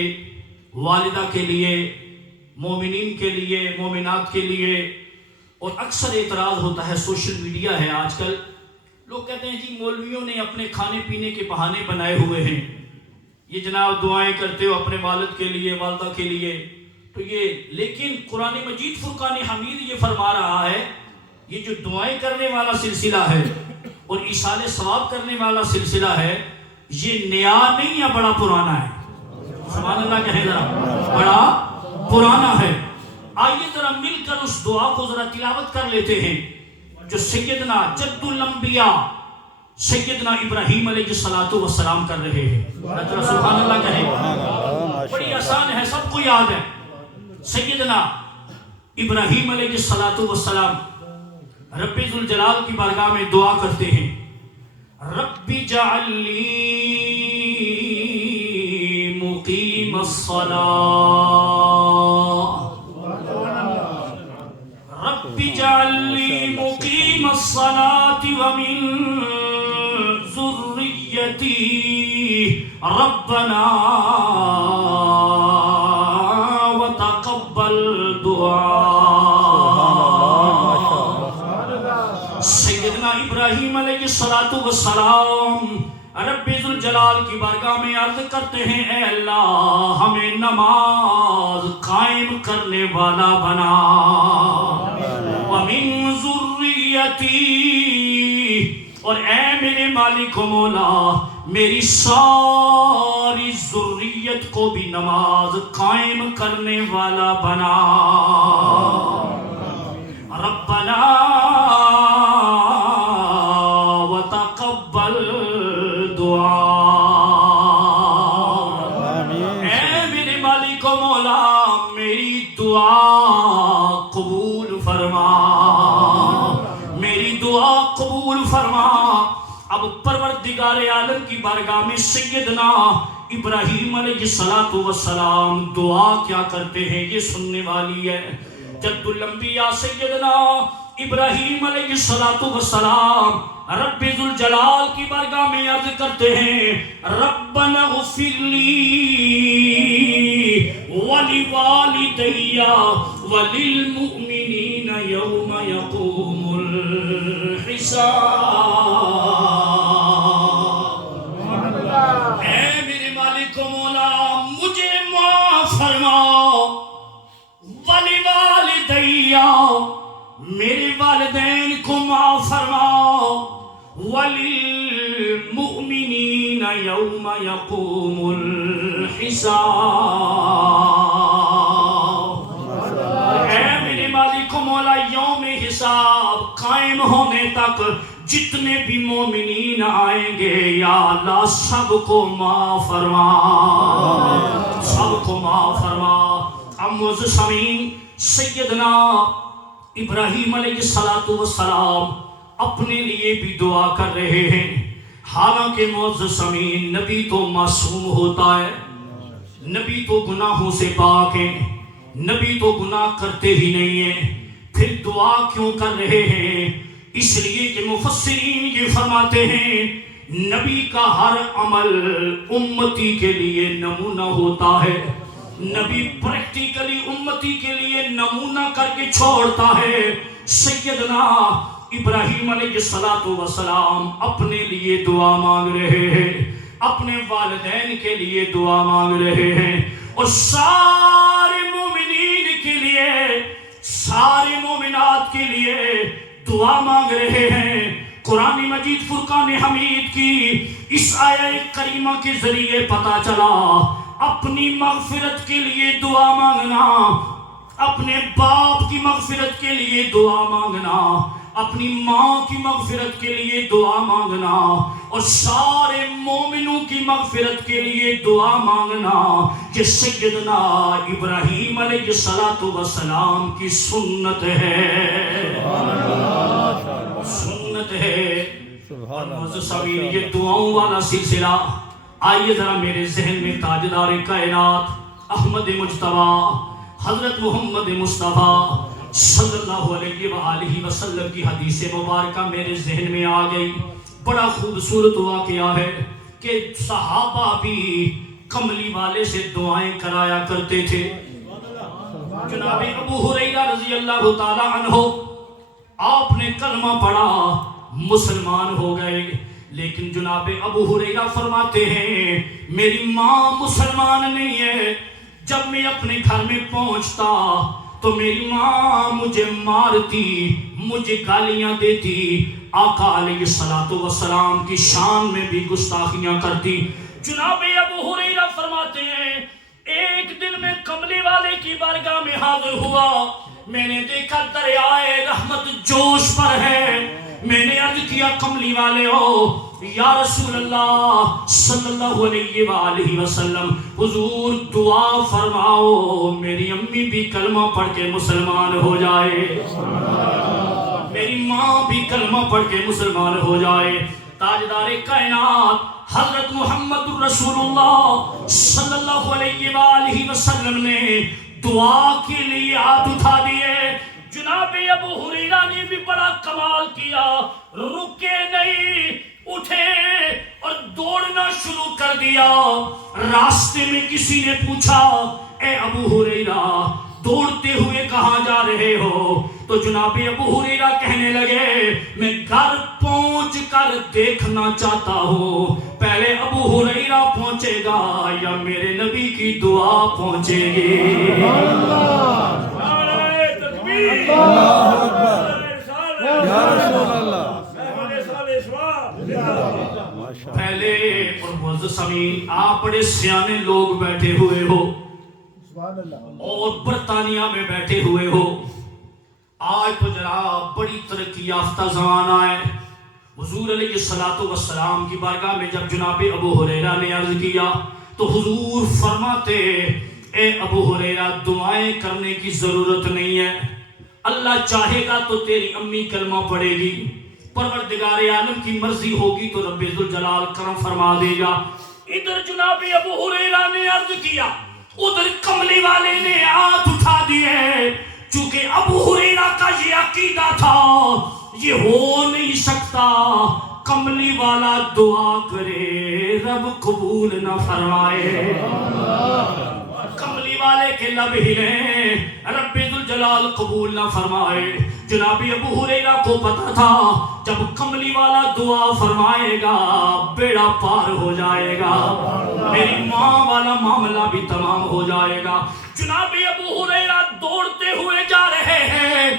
والدہ کے لیے، مومنین کے لیے، مومنات کے لیے، اور اکثر اعتراض ہوتا ہے، سوشل میڈیا ہے آج کل، لوگ کہتے ہیں جی مولویوں نے اپنے کھانے پینے کے بہانے بنائے ہوئے ہیں، یہ جناب دعائیں کرتے ہو اپنے والد کے لیے، والدہ کے لیے، تو یہ لیکن قرآن مجید فرقان حمید یہ فرما رہا ہے یہ جو دعائیں کرنے والا سلسلہ ہے اور ایصال ثواب کرنے والا سلسلہ ہے یہ نیا نہیں ہے، بڑا پرانا ہے۔ سبحان اللہ کہیں ذرا، بڑا پرانا ہے۔ آئیے ذرا مل کر اس دعا کو ذرا تلاوت کر لیتے ہیں جو سیدنا جد الانبیاء سیدنا ابراہیم علیہ السلام کر رہے ہیں۔ سبحان اللہ کہیں، بڑی آسان ہے، سب کو یاد ہے۔ سیدنا ابراہیم علیہ السلام رب ذوالجلال کی بارگاہ میں دعا کرتے ہیں، رب جعلنی مقیم الصلاة، رب جعلنی مقیم الصلاة ومن ذریتی ربنا وتقبل دعاء۔ سیدنا ابراہیم علیہ السلام رب ذوالجلال کی بارگاہ میں عرض کرتے ہیں، اے اللہ ہمیں نماز قائم کرنے والا بنا، وَمِن ذُرِّيَّتِي، اور اے میرے مالک و مولا میری ساری ذریت کو بھی نماز قائم کرنے والا بنا، ربنا وتقبل دعا، اے میرے مالک و مولا میری دعا قبول فرما، میری دعا قبول فرما۔ اب پروردگار عالم کی بارگاہ میں سیدنا ابراہیم علیہ السلام دعا کیا کرتے ہیں یہ سننے والی ہے۔ جد الانبیاء سیدنا ابراہیم علیہ السلام رب ذوالجلال کی بارگاہ میں عرض کرتے ہیں ربنا اغفر لی ولوالدی وللمؤمنین یوم یقوم الحساب۔ اے میرے مالک و مولا مجھے معاف فرما، ولوالدی میرے والدین کو معاف فرما، وَلِلْمُؤْمِنِينَ يَوْمَ يَقُومُ الْحِسَابِ۔ اے میرے مالک و مولا یوم حساب قائم ہونے تک جتنے بھی مومنین آئیں گے یا اللہ سب کو معاف فرما، سب کو معاف فرما۔ معزز سامعین، سیدنا ابراہیم علیہ السلام اپنے لیے بھی دعا کر رہے ہیں، حالانکہ معزز سامعین نبی تو معصوم ہوتا ہے، نبی تو گناہوں سے پاک ہیں، نبی تو گناہ کرتے ہی نہیں ہیں، پھر دعا کیوں کر رہے ہیں؟ اس لیے کہ مفسرین یہ فرماتے ہیں نبی کا ہر عمل امتی کے لیے نمونہ ہوتا ہے، نبی پریکٹیکلی امتی کے لیے نمونہ کر کے چھوڑتا ہے۔ سیدنا ابراہیم علیہ السلام اپنے لیے دعا مانگ رہے ہیں، اپنے والدین کے لیے دعا مانگ رہے ہیں، اور سارے مومنین کے لیے، سارے مومنات کے لیے دعا مانگ رہے ہیں۔ قرآن مجید فرقان حمید کی اس آیہ کریمہ کے ذریعے پتہ چلا اپنی مغفرت کے لیے دعا مانگنا، اپنے باپ کی مغفرت کے لیے دعا مانگنا، اپنی ماں کی مغفرت کے لیے دعا مانگنا، اور سارے مومنوں کی مغفرت کے لیے دعا مانگنا، یہ سیدنا ابراہیم علیہ السلام کی سنت ہے، سنت ہے۔ یہ دعاؤں والا سلسلہ آئیے ذرا میرے ذہن میں تاجدار کائنات احمد مجتبیٰ حضرت محمد مصطفیٰ صلی اللہ علیہ وآلہ وسلم کی حدیث مبارکہ میرے ذہن میں آ گئی۔ بڑا خوبصورت واقعہ ہے کہ صحابہ بھی کملی والے سے دعائیں کرایا کرتے تھے۔ جناب ابو ہریرہ رضی اللہ تعالی عنہ آپ نے کلمہ پڑھا، مسلمان ہو گئے، لیکن جناب ابو ہریرہ فرماتے ہیں میری ماں مسلمان نہیں ہے، جب میں اپنے گھر میں پہنچتا تو میری ماں مجھے مارتی، مجھے گالیاں دیتی، آقا علیہ السلام کی شان میں بھی گستاخیاں کرتی۔ جناب ابو ہریرہ فرماتے ہیں ایک دن میں کملی والے کی بارگاہ میں حاضر ہوا، میں نے دیکھا دریائے رحمت جوش پر ہے، میں نے عرض کیا کملی والے ہو یا رسول اللہ صلی اللہ علیہ وآلہ وسلم، حضور دعا فرماؤ میری امی بھی کلمہ پڑھ کے مسلمان ہو جائے، میری ماں بھی کلمہ پڑھ کے مسلمان ہو جائے۔ تاجدار کائنات حضرت محمد رسول اللہ صلی اللہ علیہ وآلہ وسلم نے دعا کے لیے ہاتھ اٹھا دیے۔ جناب ابو ہریرہ نے بھی بڑا کمال کیا، رکے نہیں، اٹھے اور دوڑنا شروع کر دیا۔ راستے میں کسی نے پوچھا اے ابو ہریرہ دوڑتے ہوئے کہاں جا رہے ہو؟ تو جناب ابو ہریرہ کہنے لگے میں گھر پہنچ کر دیکھنا چاہتا ہوں پہلے ابو ہریرہ پہنچے گا یا میرے نبی کی دعا پہنچے گی۔ پہلے اور معزز سامعین آپ بڑے سیانے لوگ بیٹھے ہوئے ہو اور برطانیہ میں بیٹھے ہوئے ہو، آج تو جناب بڑی ترقی یافتہ زمانہ ہے۔ حضور علیہ السلام کی بارگاہ میں جب جناب ابو ہریرہ نے عرض کیا تو حضور فرماتے اے ابو ہریرہ دعائیں کرنے کی ضرورت نہیں ہے، اللہ چاہے گا تو تیری امی کلمہ پڑھے گی، پروردگار عالم کی مرضی ہوگی تو رب ذوالجلال کرم فرما دے گا۔ ادھر جناب ابو ہریرہ نے عرض کیا، ادھر کملی والے نے ہاتھ اٹھا دیے۔ چونکہ ابو ہریرہ کا یہ عقیدہ تھا یہ ہو نہیں سکتا کملی والا دعا کرے رب قبول نہ فرمائے. کملی والے کے لب ہلیں رب ذوالجلال قبول نہ فرمائے. جناب ابو ہریرہ کو پتا تھا جب کملی والا دعا فرمائے گا بیڑا پار ہو جائے گا, میری ماں والا معاملہ بھی تمام ہو جائے گا. جناب ابو ہریرہ دوڑتے ہوئے جا رہے ہیں.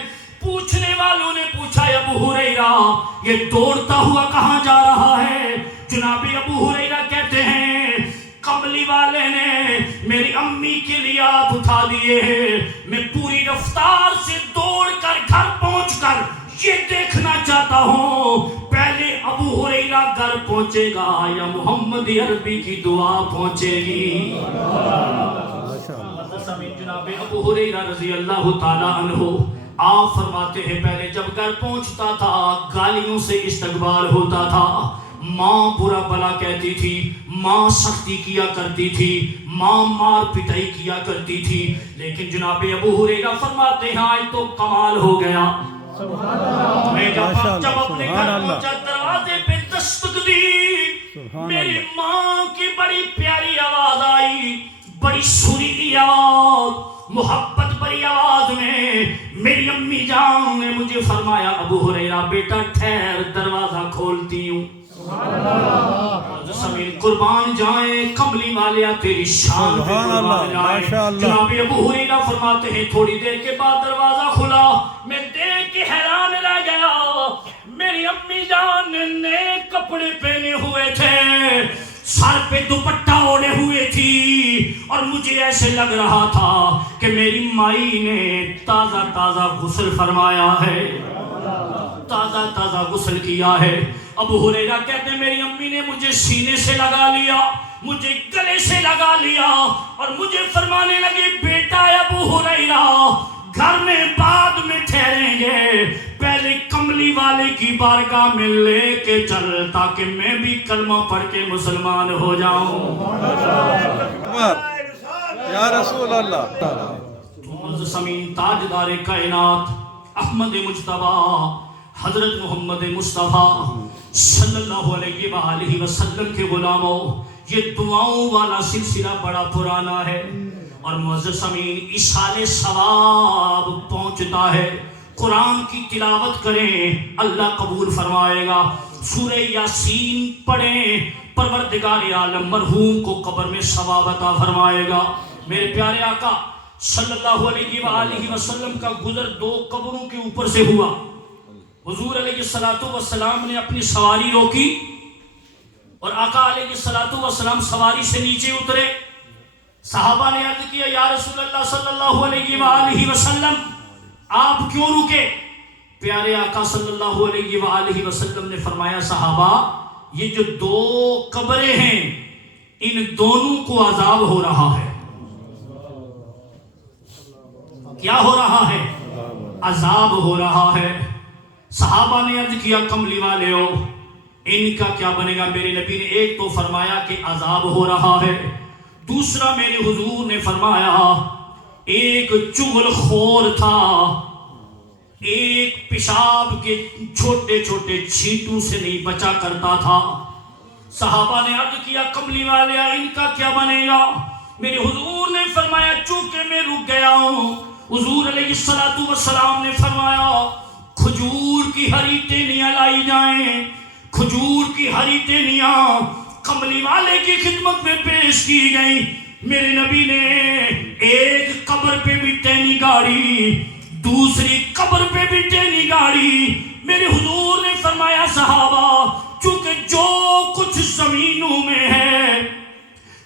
پوچھنے والوں نے پوچھا ابو ہریرہ یہ دوڑتا ہوا کہاں جا رہا ہے؟ جناب ابو ہریرہ کہتے ہیں کملی والے نے میری امی کے لیے ہاتھ اٹھا دیے ہیں, میں پوری رفتار سے دوڑ کر گھر پہنچ کر یہ دیکھنا چاہتا ہوں پہلے ابو ہریرہ گھر پہنچے گا یا محمد عربی کی دعا پہنچے گی. جناب ابو ہریرہ رضی اللہ تعالی عنہ آپ فرماتے ہیں پہلے جب گھر پہنچتا تھا گالیوں سے استقبال ہوتا تھا, ماں برا بلا کہتی تھی, ماں سختی کیا کرتی تھی, ماں مار پٹائی کیا کرتی تھی. لیکن جناب ابو ہریرہ فرماتے ہیں آج تو کمال ہو گیا, میں جب اپنے گھر پہنچا دروازے پہ دستک دی میری ماں کی بڑی پیاری آواز آئی, بڑی سریلی آواز, محبت بری آواز میں میری امی جان نے مجھے فرمایا ابو ہریرہ بیٹا ٹھہر دروازہ کھولتی ہوں. زمین قربان جائیں کملی والیا تیری شان پہ قربان جائیں. جناب ابو ہریرہ فرماتے ہیں تھوڑی دیر کے بعد دروازہ کھلا, میں دیکھ کے حیران رہ گیا. میری امی جان نے نئے کپڑے پہنے ہوئے تھے, سر پہ دوپٹہ اوڑے ہوئے تھی اور مجھے ایسے لگ رہا تھا کہ میری مائی نے تازہ تازہ غسل فرمایا ہے, تازہ تازہ غسل کیا ہے. ابو ہریرہ کہتے ہیں میری امی نے مجھے سینے سے لگا لیا, مجھے گلے سے لگا لیا اور مجھے فرمانے لگے بیٹا ابو ہریرہ گھر میں بعد میں ٹھہریں گے, پہلے کملی والے کی بارگاہ میں لے کے چل تاکہ میں بھی کلمہ پڑھ کے مسلمان ہو جاؤں. یا رسول اللہ. سمین تاجدار کائنات احمد مجتبیٰ حضرت محمد مصطفیٰ صلی اللہ علیہ وآلہ وسلم کے غلاموں, یہ دعاؤں والا سلسلہ بڑا پرانا ہے اور معزز سمین ایصال ثواب پہنچتا ہے. قرآن کی تلاوت کریں اللہ قبول فرمائے گا. سورہ یاسین پڑھیں پروردگار عالم مرحوم کو قبر میں ثواب عطا فرمائے گا. میرے پیارے آقا صلی اللہ علیہ وآلہ وسلم کا گزر دو قبروں کے اوپر سے ہوا. حضور علیہ السلام نے اپنی سواری روکی اور آقا علیہ السلام سواری سے نیچے اترے. صحابہ نے عرض کیا یا رسول اللہ صلی اللہ علیہ وآلہ وسلم آپ کیوں رکے؟ پیارے آقا صلی اللہ علیہ وآلہ وسلم نے فرمایا صحابہ یہ جو دو قبریں ہیں ان دونوں کو عذاب ہو رہا ہے. کیا ہو رہا ہے؟ عذاب ہو رہا ہے. صحابہ نے عرض کیا کملی والے ہو ان کا کیا بنے گا؟ میرے نبی نے ایک تو فرمایا کہ عذاب ہو رہا ہے, دوسرا میرے حضور نے فرمایا ایک چغل خور تھا, ایک پیشاب کے چھوٹے چھوٹے چھینٹوں سے نہیں بچا کرتا تھا. صحابہ نے عرض کیا کملی والے ان کا کیا بنے گا؟ میرے حضور نے فرمایا چونکہ میں رک گیا ہوں. حضور علیہ السلام نے فرمایا کھجور کی ہری ٹہنیاں لائی جائیں. کھجور کی ہری ٹہنیاں کملی والے کی خدمت میں پیش کی گئی. میرے نبی نے ایک قبر پہ بھی ٹہنی گاڑی, دوسری قبر پہ بھی ٹہنی گاڑی. میرے حضور نے فرمایا صحابہ چونکہ جو کچھ زمینوں میں ہے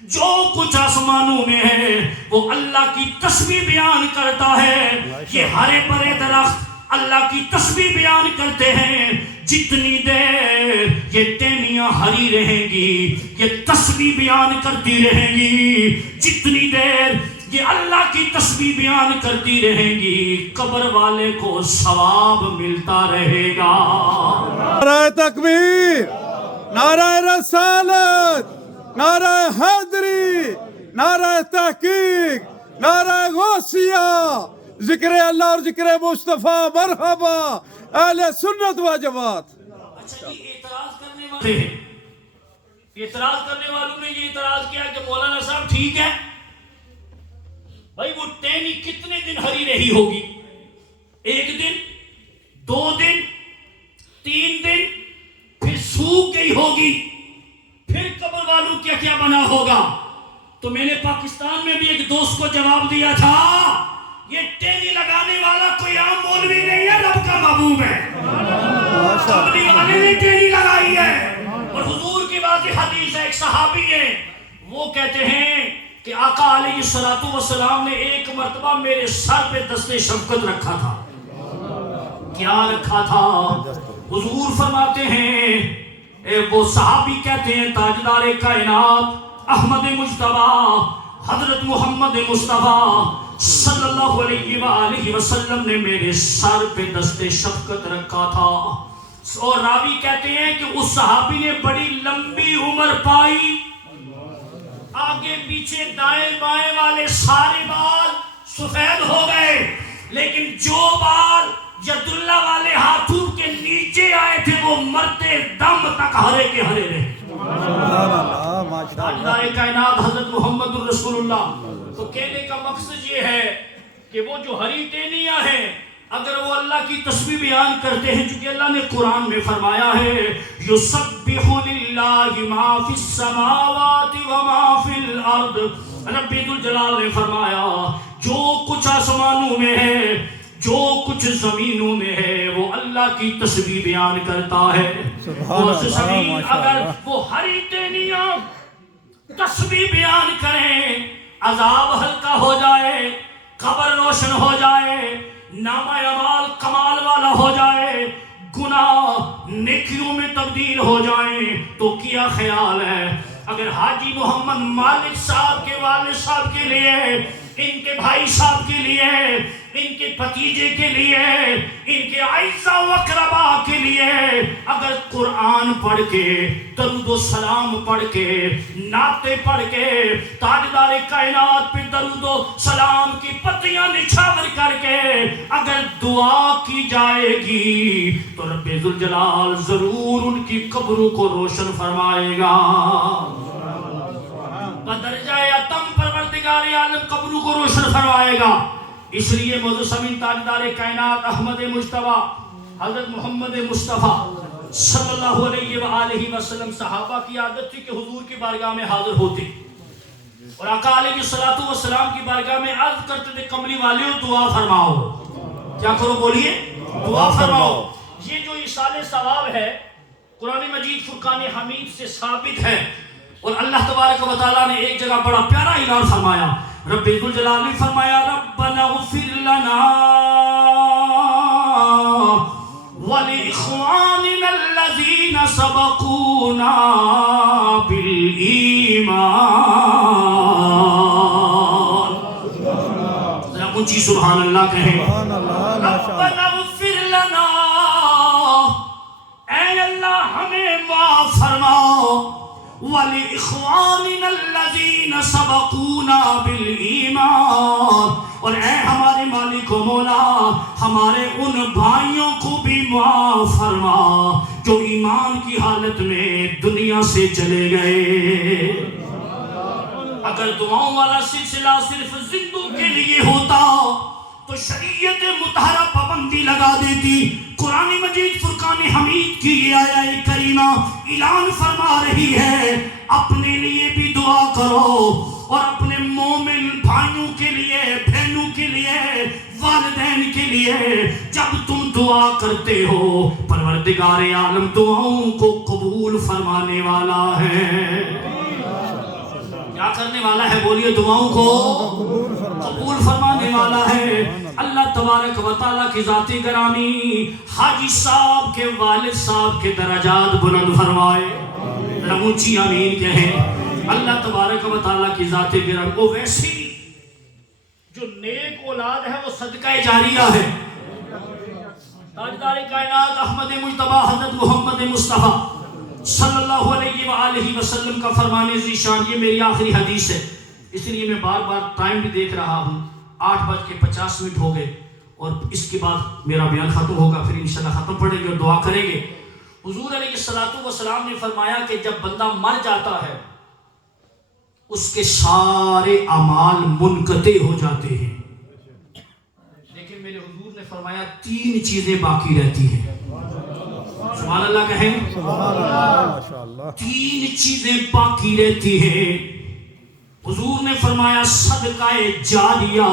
جو کچھ آسمانوں میں ہے وہ اللہ کی تسبیح بیان کرتا ہے. یہ ہرے بھرے درخت اللہ کی تسبیح بیان کرتے ہیں. جتنی دیر یہ ٹہنیاں ہری رہیں گی یہ تسبیح بیان کرتی رہیں گی, جتنی دیر یہ اللہ کی تسبیح بیان کرتی رہیں گی قبر والے کو ثواب ملتا رہے گا. نعرہ تکبیر, نعرہ رسالت, نعرہ حیدری, نعرہ تحقیق, نعرہ غوثیہ, ذکر اللہ اور ذکر مصطفیٰ مرحبا اہل سنت و جماعت. اچھا جی، اعتراض کرنے والے ہیں، اعتراض کرنے والوں نے یہ اعتراض کیا کہ مولانا صاحب ٹھیک ہے بھائی، وہ ٹہنی کتنے دن ہری رہی ہوگی؟ 1 دن، 2 دن، 3 دن، پھر سوکھ گئی ہوگی، پھر قبر والوں کیا کیا بنا ہوگا؟ تو میں نے پاکستان میں بھی ایک دوست کو جواب دیا تھا، یہ ٹہنی لگانے والا کوئی عام مولوی نہیں ہے، رب کا محبوب ہے. قبری والے نے ٹہنی لگائی ہے. اور حضور کی واضح حدیث ہے، ایک صحابی ہے وہ کہتے ہیں کہ آقا علیہ الصلوۃ والسلام نے ایک مرتبہ میرے سر پہ دست شفقت رکھا تھا. کیا رکھا تھا؟ حضور فرماتے ہیں، وہ صحابی کہتے ہیں تاجدار کائنات احمد مجتبیٰ حضرت محمد مصطفیٰ صلی اللہ علیہ وآلہ وسلم نے میرے سر پہ دست شفقت رکھا تھا. اور راوی کہتے ہیں کہ اس صحابی نے بڑی لمبی عمر پائی، آگے پیچھے دائیں بائیں والے سارے بال سفید ہو گئے، لیکن جو بال ید اللہ والے ہاتھوں کے نیچے آئے تھے وہ مرتے دم تک ہرے کے ہرے رہے. تاجدار کائنات حضرت محمد الرسول اللہ. تو کہنے کا مقصد یہ ہے کہ وہ جو ہری ٹہنیاں ہیں، اگر وہ اللہ کی تسبیح بیان کرتے ہیں، چونکہ اللہ نے قرآن میں فرمایا ہے یسبح للہ ما فی السماوات وما فی الارض، رب ذوالجلال نے فرمایا جو کچھ آسمانوں میں ہے، جو کچھ زمینوں میں ہے، وہ اللہ کی تسبیح بیان کرتا ہے. وہ زمین اگر وہ ہری ٹہنیاں تسبیح بیان کریں، عذاب ہلکا ہو جائے، قبر روشن ہو جائے، نامہ اعمال کمال والا ہو جائے، گناہ نیکیوں میں تبدیل ہو جائیں، تو کیا خیال ہے اگر حاجی محمد مالک صاحب کے والد صاحب کے لیے، ان کے بھائی صاحب کے لیے، ان کے بھتیجے کے لیے، ان کے اعزاء و اقرباء کے لیے اگر قرآن پڑھ کے، درود و سلام پڑھ کے، نعتیں پڑھ کے، تاجدار کائنات پہ درود و سلام کی پتیاں نچھاور کر کے اگر دعا کی جائے گی تو رب ذوالجلال ضرور ان کی قبروں کو روشن فرمائے گا. بدرجہ اتم پروردگار عالم قبروں کو روشن فرمائے گا. اس لیے معزز سامعین، تاجدار کائنات احمد مجتبیٰ حضرت محمد مصطفیٰ صلی اللہ علیہ وآلہ وسلم، صحابہ کی عادت تھی کہ حضور کی بارگاہ میں حاضر ہوتے اور آقا علیہ الصلوۃ والسلام کی بارگاہ میں عرض کرتے تھے کملی والیوں دعا فرماؤ. کیا کرو؟ بولیے، دعا فرماؤ. یہ جو ایصال ثواب ہے قرآن مجید فرقان حمید سے ثابت ہے. اور اللہ تبارک و تعالیٰ نے ایک جگہ بڑا پیارا اعلان فرمایا. رب ذوالجلال نے فرمایا ربنا اغفر لنا ولإخواننا الذين سبقونا بالإيمان. ذرا اونچی سبحان اللہ کہیں. ربنا اغفر لنا، اے اللہ ہمیں معاف فرماؤ، وَلِإِخْوَانِنَا الَّذِينَ سَبَقُونَا بِالْإِيمَانِ، اور اے ہمارے مالک و مولا ہمارے ان بھائیوں کو بھی معاف فرما جو ایمان کی حالت میں دنیا سے چلے گئے. اگر دعاؤں والا سلسلہ صرف زندوں کے لیے ہوتا تو شریعت مطہرہ پابندی لگا دیتی. قرآن مجید فرقان حمید کی یہ آیہ کریمہ اعلان فرما رہی ہے اپنے لیے بھی دعا کرو اور اپنے مومن بھائیوں کے لیے، بہنوں کے لیے، والدین کے لیے. جب تم دعا کرتے ہو پروردگار عالم دعاؤں کو قبول فرمانے والا ہے. کیا کرنے والا ہے؟ بولیے، دعاؤں کو قبول فرمانے والا ہے. اللہ تبارک و تعالیٰ کی ذات گرامی حاجی صاحب کے والد صاحب کے درجات بلند فرمائے. اونچی آمین کہیں. اللہ تبارک و تعالیٰ کی ذات گرامی وہ ویسی جو نیک اولاد ہے وہ صدقہ جاریہ ہے. تاجدار کائنات احمد مجتبیٰ حضرت محمد مصطفیٰ صلی اللہ علیہ وآلہ وسلم کا فرمان ذیشان. یہ میری آخری حدیث ہے، اس لیے میں بار بار ٹائم بھی دیکھ رہا ہوں. 8:50 ہو گئے اور اس کے بعد میرا بیان ختم ہوگا، پھر انشاءاللہ ختم پڑھیں گے اور دعا کریں گے۔ حضور علیہ السلام نے فرمایا کہ جب بندہ مر جاتا ہے اس کے سارے اعمال منقطع ہو جاتے ہیں، لیکن میرے حضور نے فرمایا 3 چیزیں باقی رہتی ہیں۔ سبحان اللہ کہیں، سبحان اللہ، ماشاءاللہ۔ 3 چیزیں باقی رہتی ہیں۔ حضور نے فرمایا صدقہ جاریہ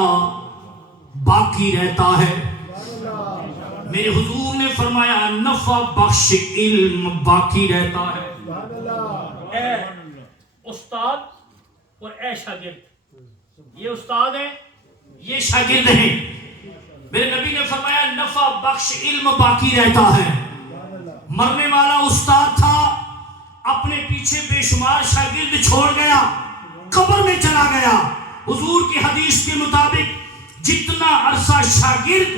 باقی رہتا ہے، میرے حضور نے فرمایا نفع بخش علم باقی رہتا ہے۔ اے استاد اور اے شاگرد، یہ استاد ہے یہ شاگرد ہیں، میرے نبی نے فرمایا نفع بخش علم باقی رہتا ہے۔ مرنے والا استاد تھا، اپنے پیچھے بے شمار شاگرد چھوڑ گیا، قبر میں چلا گیا۔ حضور کی حدیث کے مطابق جتنا عرصہ شاگرد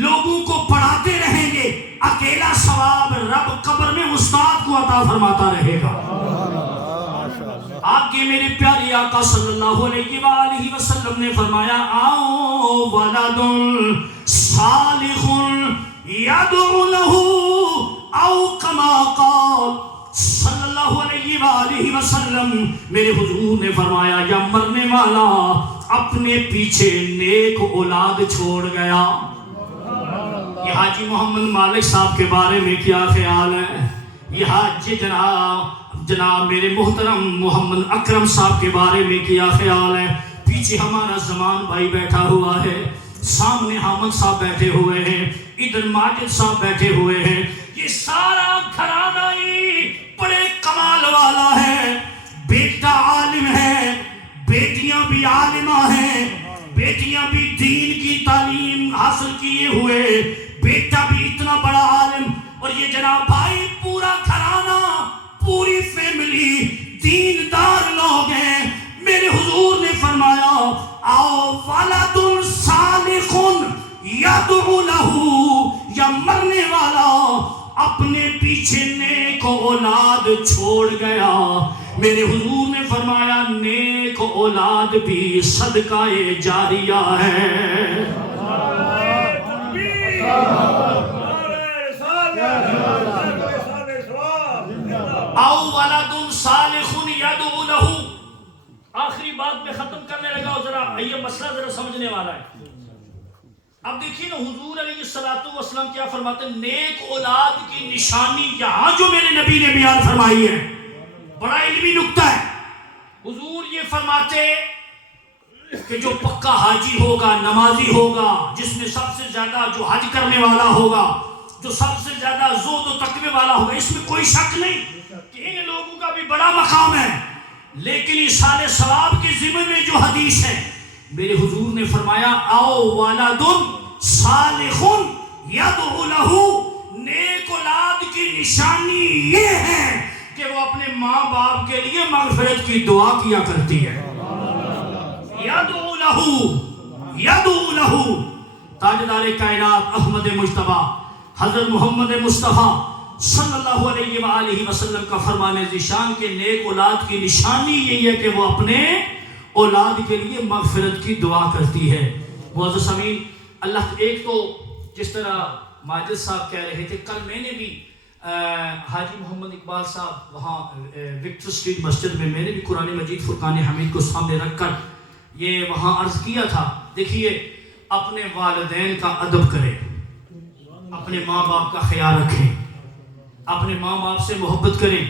لوگوں کو پڑھاتے رہیں گے، اکیلا ثواب رب قبر میں استاد کو عطا فرماتا رہے گا۔ آپ کے میرے پیارے آقا صلی اللہ علیہ وآلہ وسلم نے فرمایا آؤ ولد صالح یدعو له او کما قال صلی اللہ علیہ وآلہ وسلم، میرے حضور نے فرمایا یا مرنے والا اپنے پیچھے نیک اولاد چھوڑ گیا۔ یہ حاجی محمد مالک صاحب کے بارے میں کیا خیال ہے؟ یہ حاجی جناب میرے محترم محمد اکرم صاحب کے بارے میں کیا خیال ہے؟ پیچھے ہمارا زمان بھائی بیٹھا ہوا ہے، سامنے حامد صاحب بیٹھے ہوئے ہیں، ادھر ماجد صاحب بیٹھے ہوئے ہیں، یہ سارا گھرانہ ہی بڑے کمال والا ہے۔ بیٹا عالم ہے، بیٹیاں بھی عالمہ ہیں، بیٹیاں بھی دین کی تعلیم حاصل کیے ہوئے، بیٹا بھی اتنا بڑا عالم، اور یہ جناب بھائی پورا گھرانہ پوری فیملی دیندار لوگ ہیں۔ میرے حضور نے فرمایا آؤ ولد صالح یدعو له، یا مرنے والا اپنے پیچھے نیک اولاد چھوڑ گیا، میرے حضور نے فرمایا نیک اولاد بھی صدقہ جاریہ ہے۔ او ولد صالح یدعو له، آخری بات میں ختم کرنے لگا، ذرا یہ مسئلہ ذرا سمجھنے والا ہے۔ اب دیکھیں نا حضور علیہ السلام کیا فرماتے ہیں، نیک اولاد کی نشانی یہاں جو میرے نبی نے بیان فرمائی ہے، بڑا علمی نکتہ ہے۔ حضور یہ فرماتے کہ جو پکا حاجی ہوگا، نمازی ہوگا، جس میں سب سے زیادہ جو حج کرنے والا ہوگا، جو سب سے زیادہ زہد و تقوی والا ہوگا، اس میں کوئی شک نہیں کہ ان لوگوں کا بھی بڑا مقام ہے، لیکن ایصال ثواب کے ذمہ میں جو حدیث ہے، میرے حضور نے فرمایا آؤ ولد صالح یدعو له، نیک اولاد کی نشانی یہ ہے کہ وہ اپنے ماں باپ کے لیے مغفرت کی دعا کیا کرتی ہے۔ یدعو له، تاجدار کائنات احمد مجتبی حضرت محمد مصطفیٰ صلی اللہ علیہ وآلہ وسلم کا فرمان ذیشان کے نیک اولاد کی نشانی یہی ہے کہ وہ اپنے اولاد کے لیے مغفرت کی دعا کرتی ہے۔ معزز سامعین، اللہ ایک تو جس طرح ماجد صاحب کہہ رہے تھے، کل میں نے بھی حاجی محمد اقبال صاحب وہاں وکٹر اسٹریٹ مسجد میں نے بھی قرآن مجید فرقان حمید کو سامنے رکھ کر یہ وہاں عرض کیا تھا، دیکھیے اپنے والدین کا ادب کریں، اپنے ماں باپ کا خیال رکھیں، اپنے ماں باپ سے محبت کریں،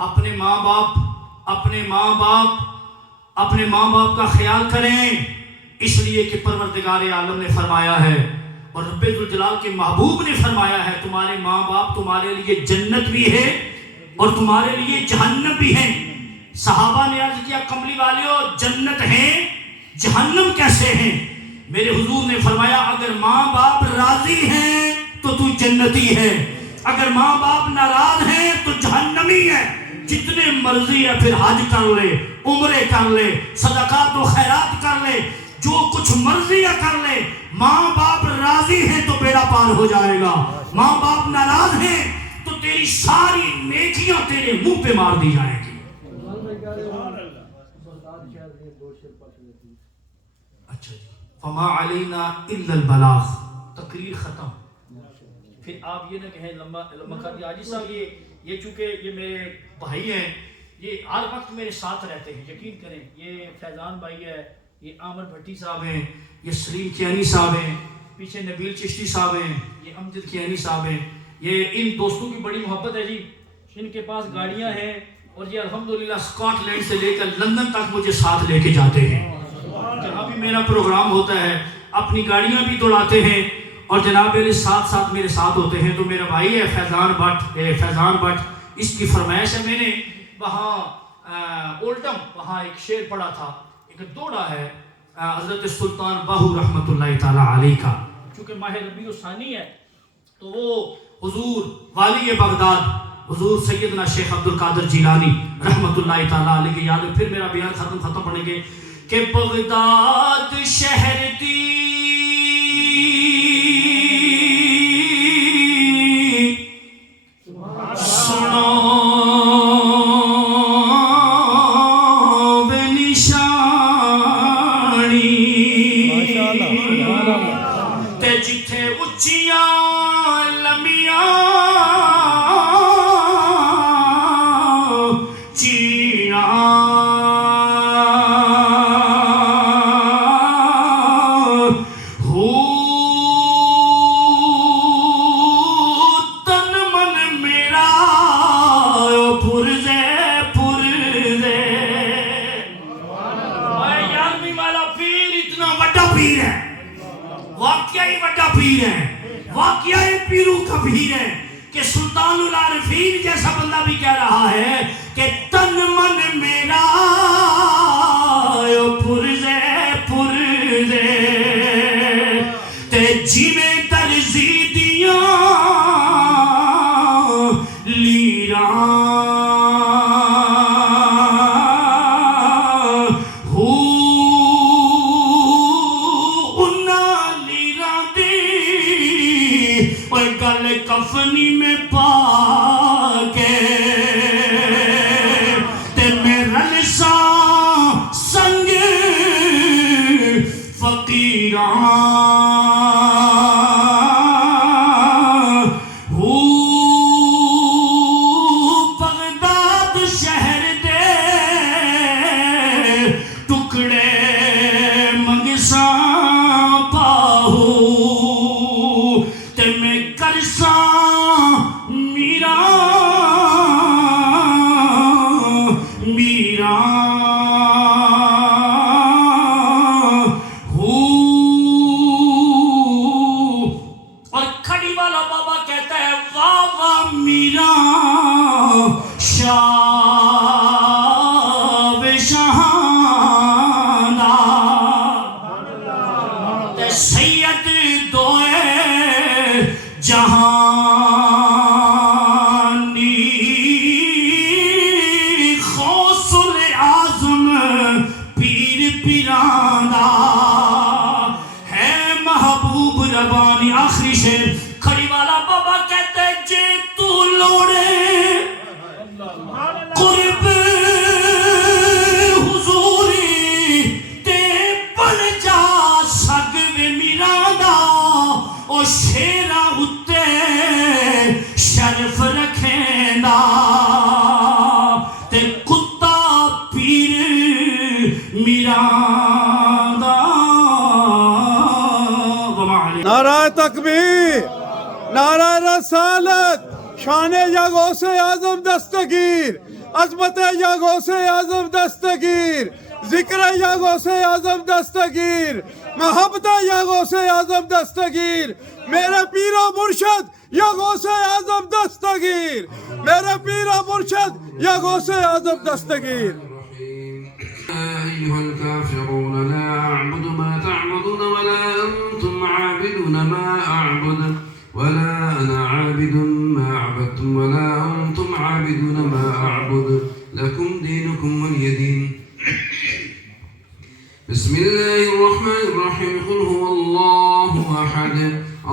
اپنے ماں باپ کا خیال کریں، اس لیے کہ پروردگار عالم نے فرمایا ہے اور رب ذوالجلال کے محبوب نے فرمایا ہے تمہارے ماں باپ تمہارے لیے جنت بھی ہے اور تمہارے لیے جہنم بھی ہے۔ صحابہ نے عرض کیا کملی والیو جنت ہیں جہنم کیسے ہیں؟ میرے حضور نے فرمایا اگر ماں باپ راضی ہیں تو تو جنتی ہے، اگر ماں باپ ناراض ہیں تو جہنمی ہے۔ جتنے مرضی ہے پھر حج کر لے، عمرے کر لے، صدقات و خیرات کر لے، جو کچھ مرضی ہے کر لے، ماں باپ راضی ہیں تو بیڑا پار ہو جائے گا، ماں باپ ناراض ہیں تو تیری ساری نیکیاں تیرے منہ پہ مار دی جائیں گی۔ اچھا جی، فما علینا الا البلاغ، تقریر ختم. پھر آپ یہ نہ کہیں لمبا کر دیا. حاجی صاحب یہ چونکہ یہ میرے بھائی ہیں، یہ ہر وقت میرے ساتھ رہتے ہیں، یقین کریں. یہ فیضان بھائی ہے، یہ عامر بھٹی صاحب ہیں، یہ سلیم کیانی صاحب ہیں، پیچھے نبیل چشتی صاحب ہیں، یہ امجد کیانی صاحب ہیں. یہ ان دوستوں کی بڑی محبت ہے جی. ان کے پاس گاڑیاں ہیں اور یہ الحمدللہ اسکاٹ لینڈ سے لے کر لندن تک مجھے ساتھ لے کے جاتے ہیں. جہاں بھی میرا پروگرام ہوتا ہے اپنی گاڑیاں بھی دوڑاتے ہیں اور جناب میرے ساتھ میرے ساتھ ہوتے ہیں. تو میرا بھائی ہے فیضان بٹ، اس کی فرمائش ہے. میں نے وہاں اولڈم وہاں ایک شعر پڑھا تھا، ایک دوڑا ہے حضرت سلطان باہو رحمۃ اللہ تعالیٰ علیہ کا. چونکہ ماہ ربیع الثانی ہے تو وہ حضور والی بغداد حضور سیدنا شیخ عبد القادر جیلانی رحمۃ اللہ تعالیٰ علیہ کی یاد میں پھر میرا بیان ختم پڑھیں گے کہ بغداد شہر دی سنو بے نشانی تے جتھے اچیاں لمیاں واقعہ پیرو کا پیر ہے کہ سلطان العارفین جیسا بندہ بھی کہہ رہا ہے کہ تن من میرا پرزے تے جی میں درزی دیاں لیراں کفنی میں پا کے تے میرا لسان سنگ فقیراں بغداد شہر دے ٹکڑے منگساں پاہو تے میں کرساں نعرہ تکبیر، نعرہ رسالت، شان یا غوث اعظم دستگیر، عظمت یا غوث اعظم دستگیر، ذکر یا غوث اعظم دستگیر، محبت یا غوث اعظم دستگیر، میرے پیر و مرشد یا غوث اعظم دستگیر، میرے پیر و مرشد یا غوث اعظم دستگیر. أيها الكافرون لا أعبد ما تعبدون ولا أنتم عابدون ما أعبد ولا أنا عابد ما عبدتم ولا أنتم عابدون ما أعبد لكم دينكم ولي دين. بسم الله الرحمن الرحيم. قل هو الله أحد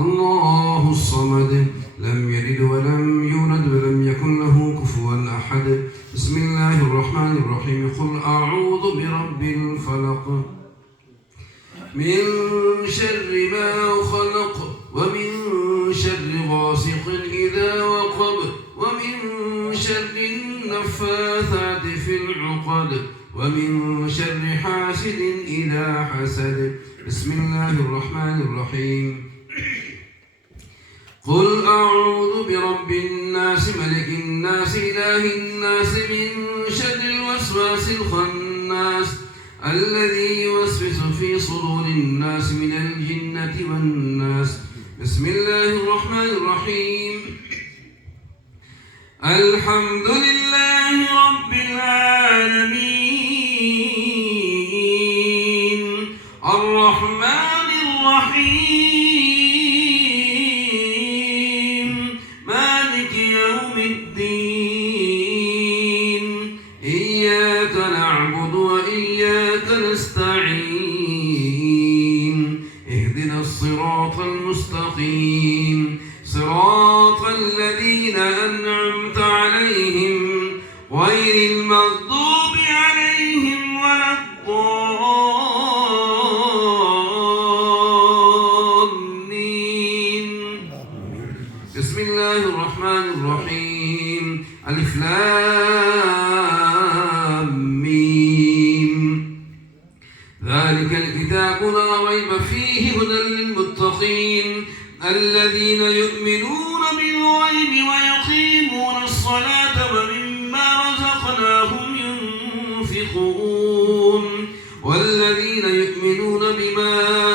الله الصمد لم يلد ولم يولد ولم يكن له كفوا أحد. بسم الله الرحمن الرحيم. قل أعوذ برب الفلق من شر ما خلق ومن شر غاسق إذا وقب ومن شر النفاثات في العقد ومن شر حاسد إذا حسد. بسم الله الرحمن الرحيم. قل أعوذ برب الناس ملك الناس إله الناس من شر الوسواس الخناس الذي يوسوس في صدور الناس من الجنة والناس. بسم الله الرحمن الرحيم. الحمد لله رب العالمين الرحمن الرحيم مالك يوم الدين إياك نعبد وإياك نستعين اهدنا الصراط المستقيم صراط الذين أنعمت عليهم غير المغضوب عليهم ولا الضالين. بسم الله الرحمن الرحيم. ألف لام ميم. ذلك الكتاب لا ريب فيه هدى للمتقين الذين يؤمنون بالغيب ويقيمون الصلاة ومما رزقناهم ينفقون والذين يؤمنون بما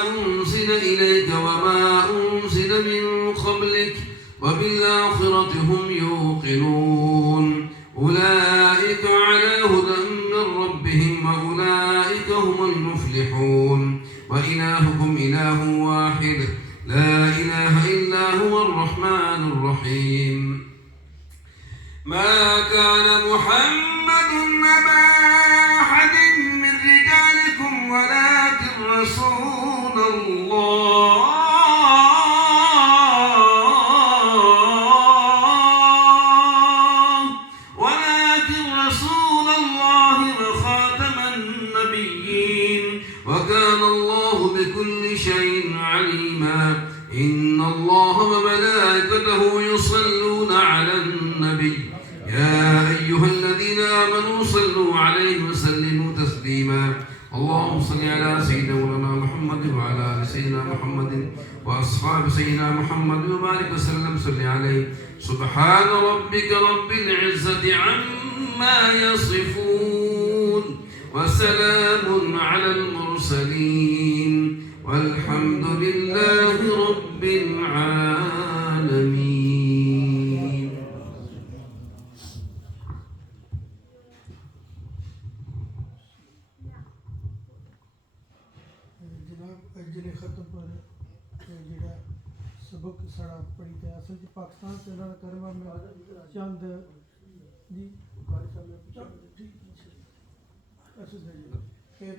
أنزل إليك وما أنزل من قبلك وبالآخرة هم يوقنون أولئك على هدى من ربهم وأولئك هم المفلحون. وإلهكم إله واحد لا إله إلا هو الرحمن الرحيم. ما كان محمد أبا أحد من رجالكم ولكن رسول الله وخاتم النبيين وكان الله بكل شيء عليما. إن الله وملائكته يصلون على النبي يا أيها الذين آمنوا صلوا عليه وسلموا تسليما. اللهم صل على سيدنا مولانا محمد وعلى آل سيدنا محمد وأصحاب سيدنا محمد وبارك وسلم صل عليه. سبحان ربك رب العزة عما يصفون وسلام على المرسلين والحمد لله رب العالمين. جناب جنہیں ختم پر جڑا سبق سڑا پڑھی تے اصل چ پاکستان سے نہ کروا میں چند جی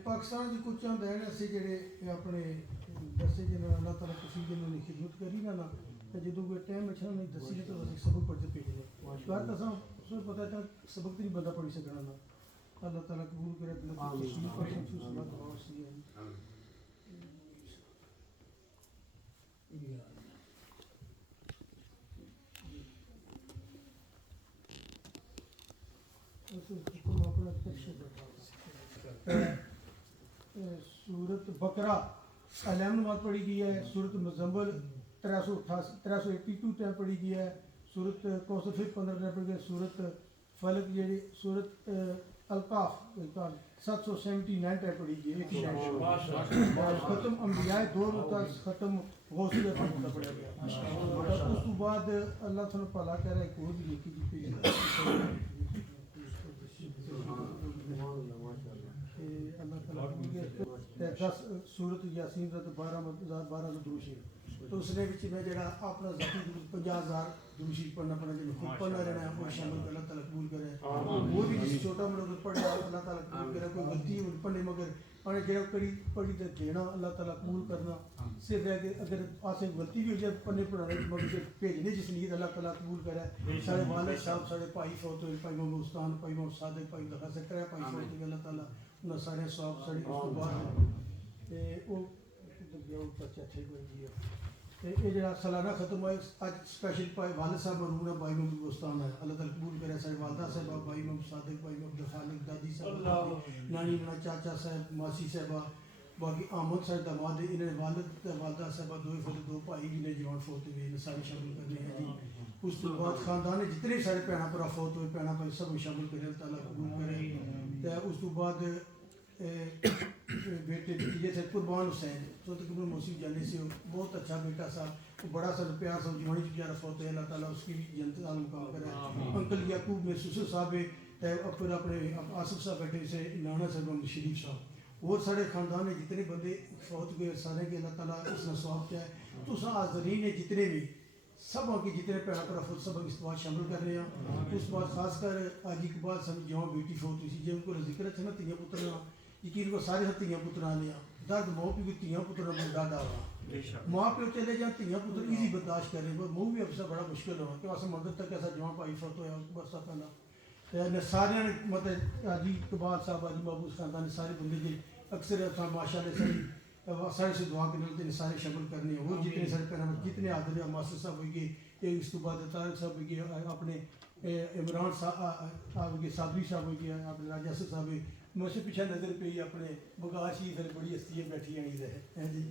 پاکستان کی کچھ چند ہیں ایسے جڑے اپنے دسے جنہوں اللہ تعالیٰ کسی جنہوں نے خدمت کری نا جدوں کوئی ٹائم اچھا نہیں دسی تو سبق پڑھتے بھیجنے بات اساں اس میں پتہ تھا سبق نہیں بندہ پڑھی سکنا نا. اللہ تعالیٰ قبول کرے سورت بقرہ علم نماز پڑھی گئی ہے. سورت مزمل 382 ٹائم پڑھی گئی ہے. سورت کوثر پھر 15 ٹائم پڑھی گئی ہے. سورت فلق جیڑی سورت القاف 779 ٹائم پڑھی گئی ہے. ختم انبیاء دور تک ختم غوث پڑھا پڑا گیا. اس تو بعد اللہ تعالیٰ پالا کہہ رہا ہے کوئی بھی لکھی دی پی اللہ تعالیٰ 10 سورت یاسین کا 12 دروشی تو اس نے میں جڑا اپنا ذاتی 50,000 دروشی پڑھنا پڑنا جب خود پڑھنا رہنا ہے وہ شامل اللہ تعالیٰ قبول کرے. وہ بھی کسی چھوٹا موٹا پڑھنا اللہ تعالیٰ قبول کرے. کوئی غلطی پڑھنے مگر پڑھنے جڑا کڑی پڑھی تے دینا اللہ تعالیٰ قبول کرنا. صرف ہے کہ اگر آسے غلطی بھی ہو جائے پڑھنے پڑھانے مگر بھیجنے جس نیت اللہ تعالیٰ قبول کرے. سارے والد صاحب سارے بھائی فوت ہوئے بھائی محمد استان بھائی محمد صادق بھائی دفعہ سکر ہے بھائی فوت ہوئے اللہ تعالیٰ انہیں سارے صاحب ساری اس کو بعد وہ یہ جڑا سالانہ ختم ہوا اج اسپیشل والد صاحب مرحوم ہے بھائی محمد بستان ہے، اللہ تعالیٰ قبول کرے. سارے والدہ صاحبہ، بھائی محمد صادق، بھائی محمد خالق، دادی صاحب، نانی منا چاچا صاحب، ماسی صاحبہ، باقی احمد صاحب داماد، انہوں نے والد والدہ صاحبہ، دو بھائی جنہیں جوان فوت ہوئے سارے شامل کرنے ہیں جی. اس کے بعد خاندان جتنے سارے بھੈਣਾਂ بھرا فوت ہوئے بھੈਣਾਂ بھائی سب شامل کرے، اللہ تعالیٰ قبول کرے. اس کے بعد بیٹے بھتیجے سے قربان حسین تو تقریباً موسیقی جانے سے بہت اچھا بیٹا سا، بڑا سا پیار سا جوانی پیارا فوت ہے، اللہ تعالیٰ اس کی بھی جنت عالم مقام کرے. انکل یعقوب میں سسر صاحب ہے، پھر اپنے آصف صاحب بیٹے سے نانا صاحب محمد شریف صاحب، اور سارے خاندان میں جتنے بندے فوت ہوئے سارے کے اللہ تعالیٰ اس نے ثواب کیا ہے. تو حاضرین نے جتنے بھی سب کے جتنے بھੈਣਾਂ بھرا فوت سب اس بات شامل کر رہے ہیں. اس بات خاص کر آج کے بعد سب جوان بیٹی فوت ہوئی سی جن کو ذکر ہے نا تیاں پتر یقین کو سارے تیاں پتر آنے درد ماں پیو تیاں پتر میں ڈاڈا ہوا ماں پیو چلے جائیں تیاں پتر ایزی برداشت کریں مو بھی افسر بڑا مشکل ہوا کہ واسطے مدد تک ایسا جوان پائی فوت ہوا برسا پہلا سارے نے مطلب حاجی اقبال صاحب حاجی محبوب خاندان سارے بندے جی اکثر ماشاء اللہ سارے سے دعا کرنے ہیں سارے شامل کرنے ہیں. وہ جتنے سارے پیرا جتنے حاضر ہیں ماسٹر صاحب ہوئی گئے، اس کے بعد طارق صاحب ہوئی گئے، اپنے عمران صاحب ہوئی صادری صاحب ہوئی گئے، اپنے راجہ صاحب ہوئی مجھ سے پیچھے نظر پہ ہی اپنے بگاشی پھر بڑی ہستیاں بیٹھی آئی رہے جی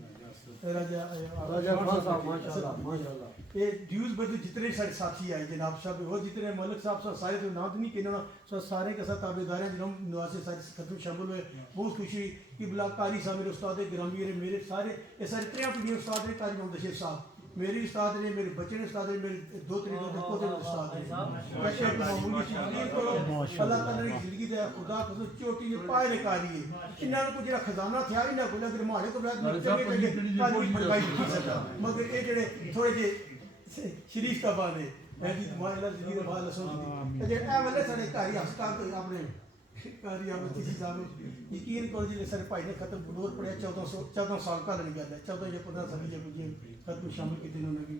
یہ ڈیوز بجے جتنے سارے ساتھی آئے جناب صاحب وہ جتنے ملک صاحب سارے تو نام تو نہیں کہنا سارے کے ساتھ تابع دار ہیں جنہوں نواسے سارے ختم شامل ہوئے. بہت خوشی کہ بلا قاری صاحب میرے استاد گرامی میرے سارے یہ سارے تریا پیڑھی استاد ہیں. قاری محمد شیخ صاحب میرے استاد نے، میرے بچے نے استاد نے، میرے دو پوتے استاد نے. اللہ تعالیٰ نے زندگی دے خدا کو چوٹی پائے کاری ہے انہوں نے کو جا خزانہ تھا ہی نہ کوئی اگر ماڑے کو مگر یہ جڑے تھوڑے جے شریف کا بان ہے زندگی بعد والے سارے کاری ہسپتال اپنے کاری کسی صاحب یقین کرو جی سارے بھائی نے ختم دور پڑھیا 14 سال کا نہیں گیا 14 یا 15 سال جب ختم شامل کیتے انہوں نے بھی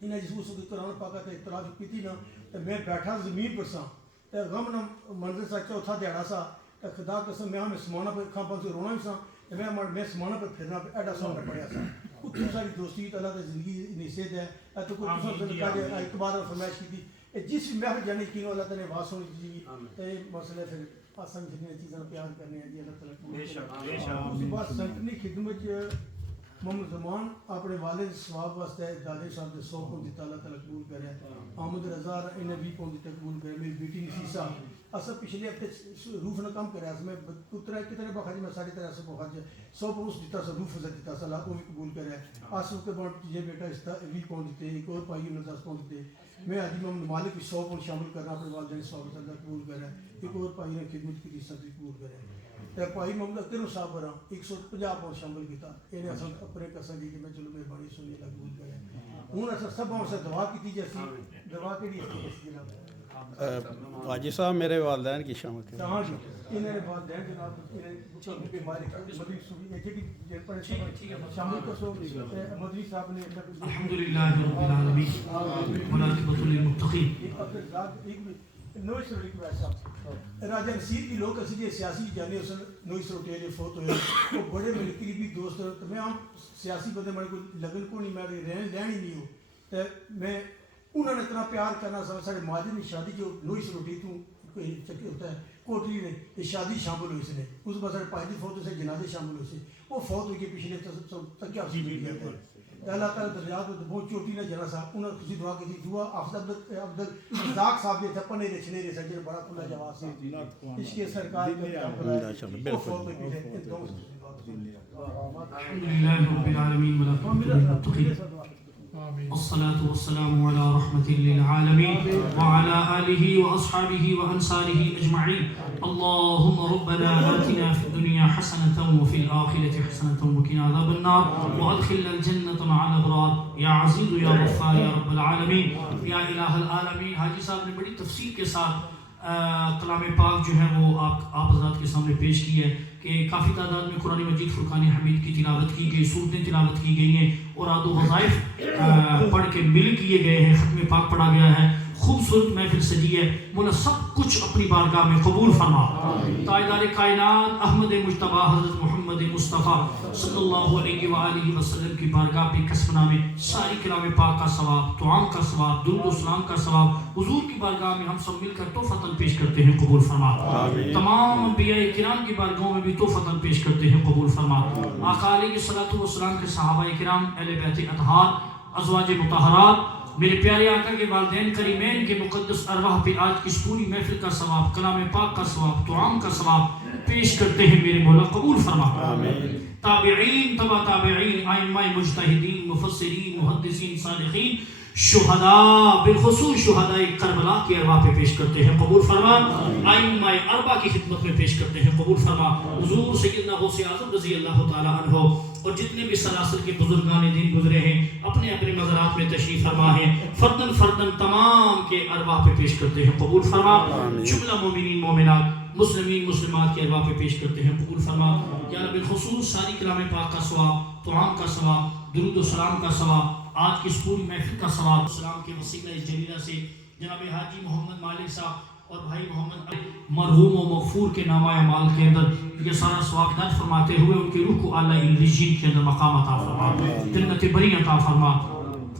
انہیں جس اس وقت قرآن پاکا تے اعتراف کی نا تو میں بیٹھا زمین پر سا تے غم نہ منظر سا چوتھا دیہڑا سا تے خدا قسم میں ہمیں سمانا پر کھاں پاس رونا بھی سا میں سمانا پر پھرنا ایڈا سامنے پڑھیا سا. کچھ ساری دوستی اللہ کی زندگی نصیحت ہے تو کوئی اقبال اور فرمائش کی تھی جس محفل جانے کی اللہ تعالیٰ نے آواز سنی جی مسئلہ پھر آسان جتنی چیزیں پیار کرنے ہیں جی اللہ تعالیٰ. اس کے بعد سنٹنی خدمت محمد زمان اپنے والد ثواب واسطے دادے صاحب نے 100 پاؤنڈ دیتا اللہ تعالیٰ قبول کرے. احمد رضا انہیں 20 پاؤنڈ دیتا قبول کرے. میری بیٹی نفیسہ اصل پچھلے ہفتے روف نے کم کرا میں پترا کتنے بخاج میں 3.5 بخاج 100 پاؤنڈ دیتا سا روف فضل دیتا سا اللہ کو بھی قبول کرے. آصف کے بعد یہ بیٹا اس 20 پاؤنڈ دیتے ایک اور پائی انہیں 10 پاؤنڈ دیتے. میں حاجی محمد مالک بھی 100 پاؤنڈ شامل کرنا اپنے والدین ثواب اللہ قبول کرے. ایک اور پائی نے خدمت کی سب قبول کرے. پائی محمد اکرم صاحب برا 150 پاؤنڈ شامل کیا. انہیں اصل اپنے قسم کی کہ میں چلو مہربانی سنی اللہ قبول کرے. ہوں اصل سب سے دعا کی جیسی دعا کے لیے حاجی صاحب میرے والدین کی شامل کی الحمدللہ رب العالمین والعاقبۃ للمتقین. راجہ نصیر کی لوگ اسی سیاسی جانے اس نوئی سروٹیلے فوت ہوئے وہ بڑے میرے قریبی دوست میں عام سیاسی بندے میرے کو لگن کو نہیں میں رہن لین ہی نہیں ہوں تو میں انہوں نے اتنا پیار کرنا سارے ماجد کی شادی جو نوئی سروٹی تو چکے ہوتا ہے کوٹری نے یہ شادی شامل ہوئی اس نے اس بعد سارے پائدی فوت ہوئے سے جنازے شامل ہوئے سے وہ فوت ہوئی کہ پچھلے تک کیا اللہ تعالیٰ دریات میں بہت چوٹی نہ جنا سا انہوں نے کسی دعا کی تھی دعا عبد الرزاق صاحب نے تھپن نہیں رچنے رہے سجر بڑا کھلا جواز سے اس کے سرکار وہ فوت ہوئی الحمدللہ رب العالمین والعاقبۃ للمتقین والصلاة والسلام على رحمة للعالمين وعلى آله وأصحابه وأنصاره أجمعين. اللهم ربنا آتنا في الدنيا حسنة وفي الآخرة حسنة وقنا عذاب النار وأدخلنا الجنة مع الأبرار يا عزيز يا غفار يا رب العالمين يا إله العالمين. حاجی صاحب نے بڑی تفصیل کے ساتھ کلام پاک جو ہے وہ آپ حضرات کے سامنے پیش کی ہے کہ کافی تعداد میں قرآن مجید فرقان حمید کی تلاوت کی گئی، سورتیں تلاوت کی گئی ہیں اور آد و وظائف پڑھ کے مل کیے گئے ہیں، ختم پاک پڑھا گیا ہے. خوبصورت محفل سجی ہے. مولا سب کچھ اپنی بارگاہ میں قبول فرما. تاجدار کائنات احمد مجتبیٰ حضرت محمد محمد مصطفیٰ صلی اللہ علیہ وآلہ وسلم کی بارگاہ پہ قسمنا میں ساری کلام پاک کا ثواب، دعاؤں کا ثواب، درود و سلام کا ثواب حضور کی بارگاہ میں ہم سب مل کر تحفتاً پیش کرتے ہیں، قبول فرما۔ تمام انبیاء کرام کی بارگاہوں میں بھی تحفتاً پیش کرتے ہیں، قبول فرما۔ آقا علیہ الصلوۃ والسلام کے صحابہ کرام، اہل بیت اطہار، ازواج مطہرات، میرے پیارے آقا کے والدین کریمین کے مقدس ارواح پہ آج کی اس پوری محفل کا ثواب، کلام پاک کا ثواب، دعاؤں کا ثواب پیش کرتے ہیں، میرے مولا قبول فرما۔ تابعین، تبع تابعین، ائمہ مجتہدین، مفسرین، محدثین، صالحین، شہداء، بالخصوص شہداء کربلا کی ارواح پہ پیش کرتے ہیں، قبول فرما۔ ائمہ اربعہ کی خدمت میں پیش کرتے ہیں، قبول فرما۔ حضور سیدنا غوث اعظم رضی اللہ تعالی عنہ اور جتنے بھی سلاسل کے بزرگان دین گزرے ہیں اپنے اپنے مزارات میں تشریف فرما ہے، فردن فردن تمام کے ارواح پہ پیش کرتے ہیں، قبول فرما۔ جملہ مومنین مومنات، مسلمین مسلمات کے ارواح پہ پیش کرتے ہیں، قبول فرما۔ یا رب بالخصوص ساری کلام پاک کا ثواب، دعاؤں کا ثواب، درود و سلام کا ثواب، آج کی اس پوری محفل کا ثواب، سلام کے وسیلہ جلیلہ سے جناب حاجی محمد مالک صاحب اور بھائی محمد مرحوم و مغفور کے نامہ اعمال کے اندر یہ سارا ثواب درج فرماتے ہوئے ان کی روح کو اعلیٰ علیین کے اندر مقام عطا فرما، جنت بری عطا فرما،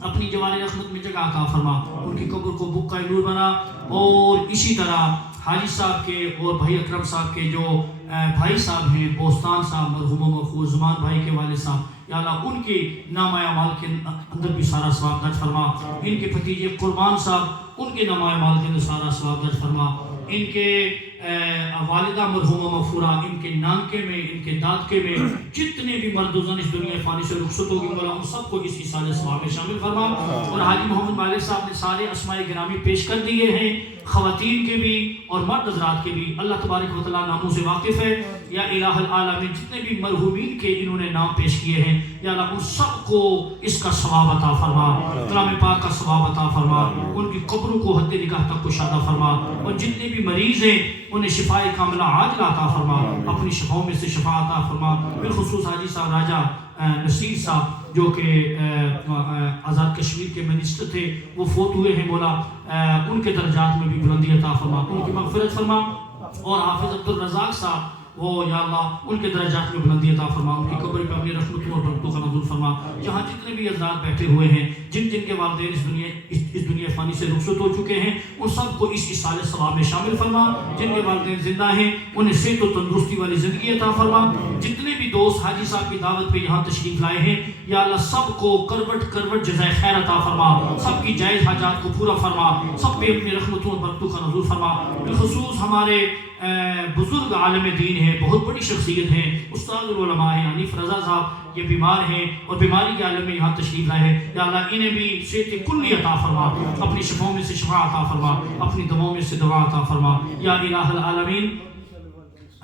اپنی جوار رحمت میں جگہ عطا فرما، ان کی قبر کو بقع نور بنا۔ اور اسی طرح حاجی صاحب کے اور بھائی اکرم صاحب کے جو بھائی صاحب ہیں، بوستان صاحب مرحوم و مغفور زمان بھائی کے والد صاحب، یا اللہ ان کے نامہ اعمال کے اندر بھی سارا ثواب درج فرما۔ ان کے بھتیجے قربان صاحب، ان کے نامہ اعمال کے اندر سارا ثواب درج فرما۔ ان کے والدہ مرحومہ مغفورہ، ان کے نانکے میں، ان کے دادکے میں جتنے بھی مرد و زن اس دنیا فانی سے رخصت ہو گئے، مولا ان سب کو اس ایصال ثواب میں شامل فرما۔ اور حاجی محمد مالک صاحب نے سارے اسماء گرامی پیش کر دیے ہیں، خواتین کے بھی اور مرد حضرات کے بھی، اللہ تبارک و تعالیٰ ناموں سے واقف ہے۔ یا الہ العالمین جتنے بھی مرحومین کے انہوں نے نام پیش کیے ہیں، یا اللہ ان سب کو اس کا ثواب عطا فرما، کلام پاک کا ثواب عطا فرما، ان کی قبروں کو حد نگاہ تک کشادہ فرما، اور جتنے بھی مریض ہیں انہیں شفاء کاملہ عاجلہ عطا فرما، اپنی شفاؤں میں سے شفا عطا فرما۔ بالخصوص حاجی صاحب راجہ نصیر صاحب جو کہ آزاد کشمیر کے منسٹر تھے، وہ فوت ہوئے ہیں، مولا ان کے درجات میں بھی بلندی عطا فرما، ان کی مغفرت فرما۔ اور حافظ عبدالرزاق صاحب، وہ یا اللہ ان کے درجات میں بلندی عطا فرما، ان کی قبر پہ اپنی رحمتوں اور برکتوں کا نزول فرما۔ جہاں جتنے بھی حضرات بیٹھے ہوئے ہیں، جن جن کے والدین اس دنیا فانی سے رخصت ہو چکے ہیں، ان سب کو اس ایصال ثواب میں شامل فرما۔ جن کے والدین زندہ ہیں انہیں صحت و تندرستی والی زندگی عطا فرما۔ جتنے بھی دوست حاجی صاحب کی دعوت پہ یہاں تشریف لائے ہیں، یا اللہ سب کو کروٹ کروٹ جزائے خیر عطا فرما، سب کی جائز حاجات کو پورا فرما، سب پہ اپنی رحمتوں اور برکتوں کا نزول فرما۔ بالخصوص ہمارے بزرگ عالم دین ہیں، بہت بڑی شخصیت ہیں، استاد العلماء ہیں، حنیف رضا صاحب، یہ بیمار ہیں اور بیماری کے عالم میں یہاں تشریف لائے ہیں، یا اللہ انہیں بھی صحت کلی عطا فرما، اپنی شفاؤں میں سے شفا عطا فرما، اپنی دواؤں میں سے دوا عطا فرما۔ یا الہ العالمین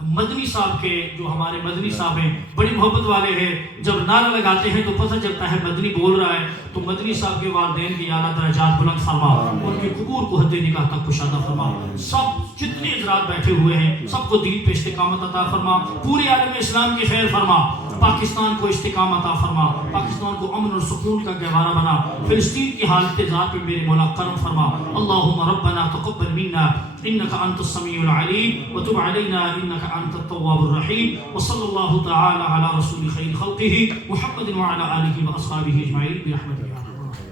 مدنی صاحب کے جو ہمارے مدنی صاحب ہیں بڑی محبت والے ہیں، جب نعرہ لگاتے ہیں تو پتہ چلتا ہے مدنی بول رہا ہے، تو مدنی صاحب کے والدین کی اعلیٰ درجات بلند فرما، ان کی قبور کو حد نگاہ تک کشادہ فرما۔ سب جتنے حضرات بیٹھے ہوئے ہیں سب کو دین پہ استقامت عطا فرما، پورے عالم اسلام کی خیر فرما، پاکستان کو استقامت عطا فرما، پاکستان کو امن اور سکون کا گہوارہ بنا، فلسطین کی حالت ذات پہ میرے مولا کرم فرما۔ اللہم ربنا تقبل منا انك انت السميع العليم وتب علينا انك انت التواب الرحيم، وصلى الله تعالى على رسول خير خلقه محمد وعلى اله واصحابه اجمعين برحمتك يا ارحم الراحمين۔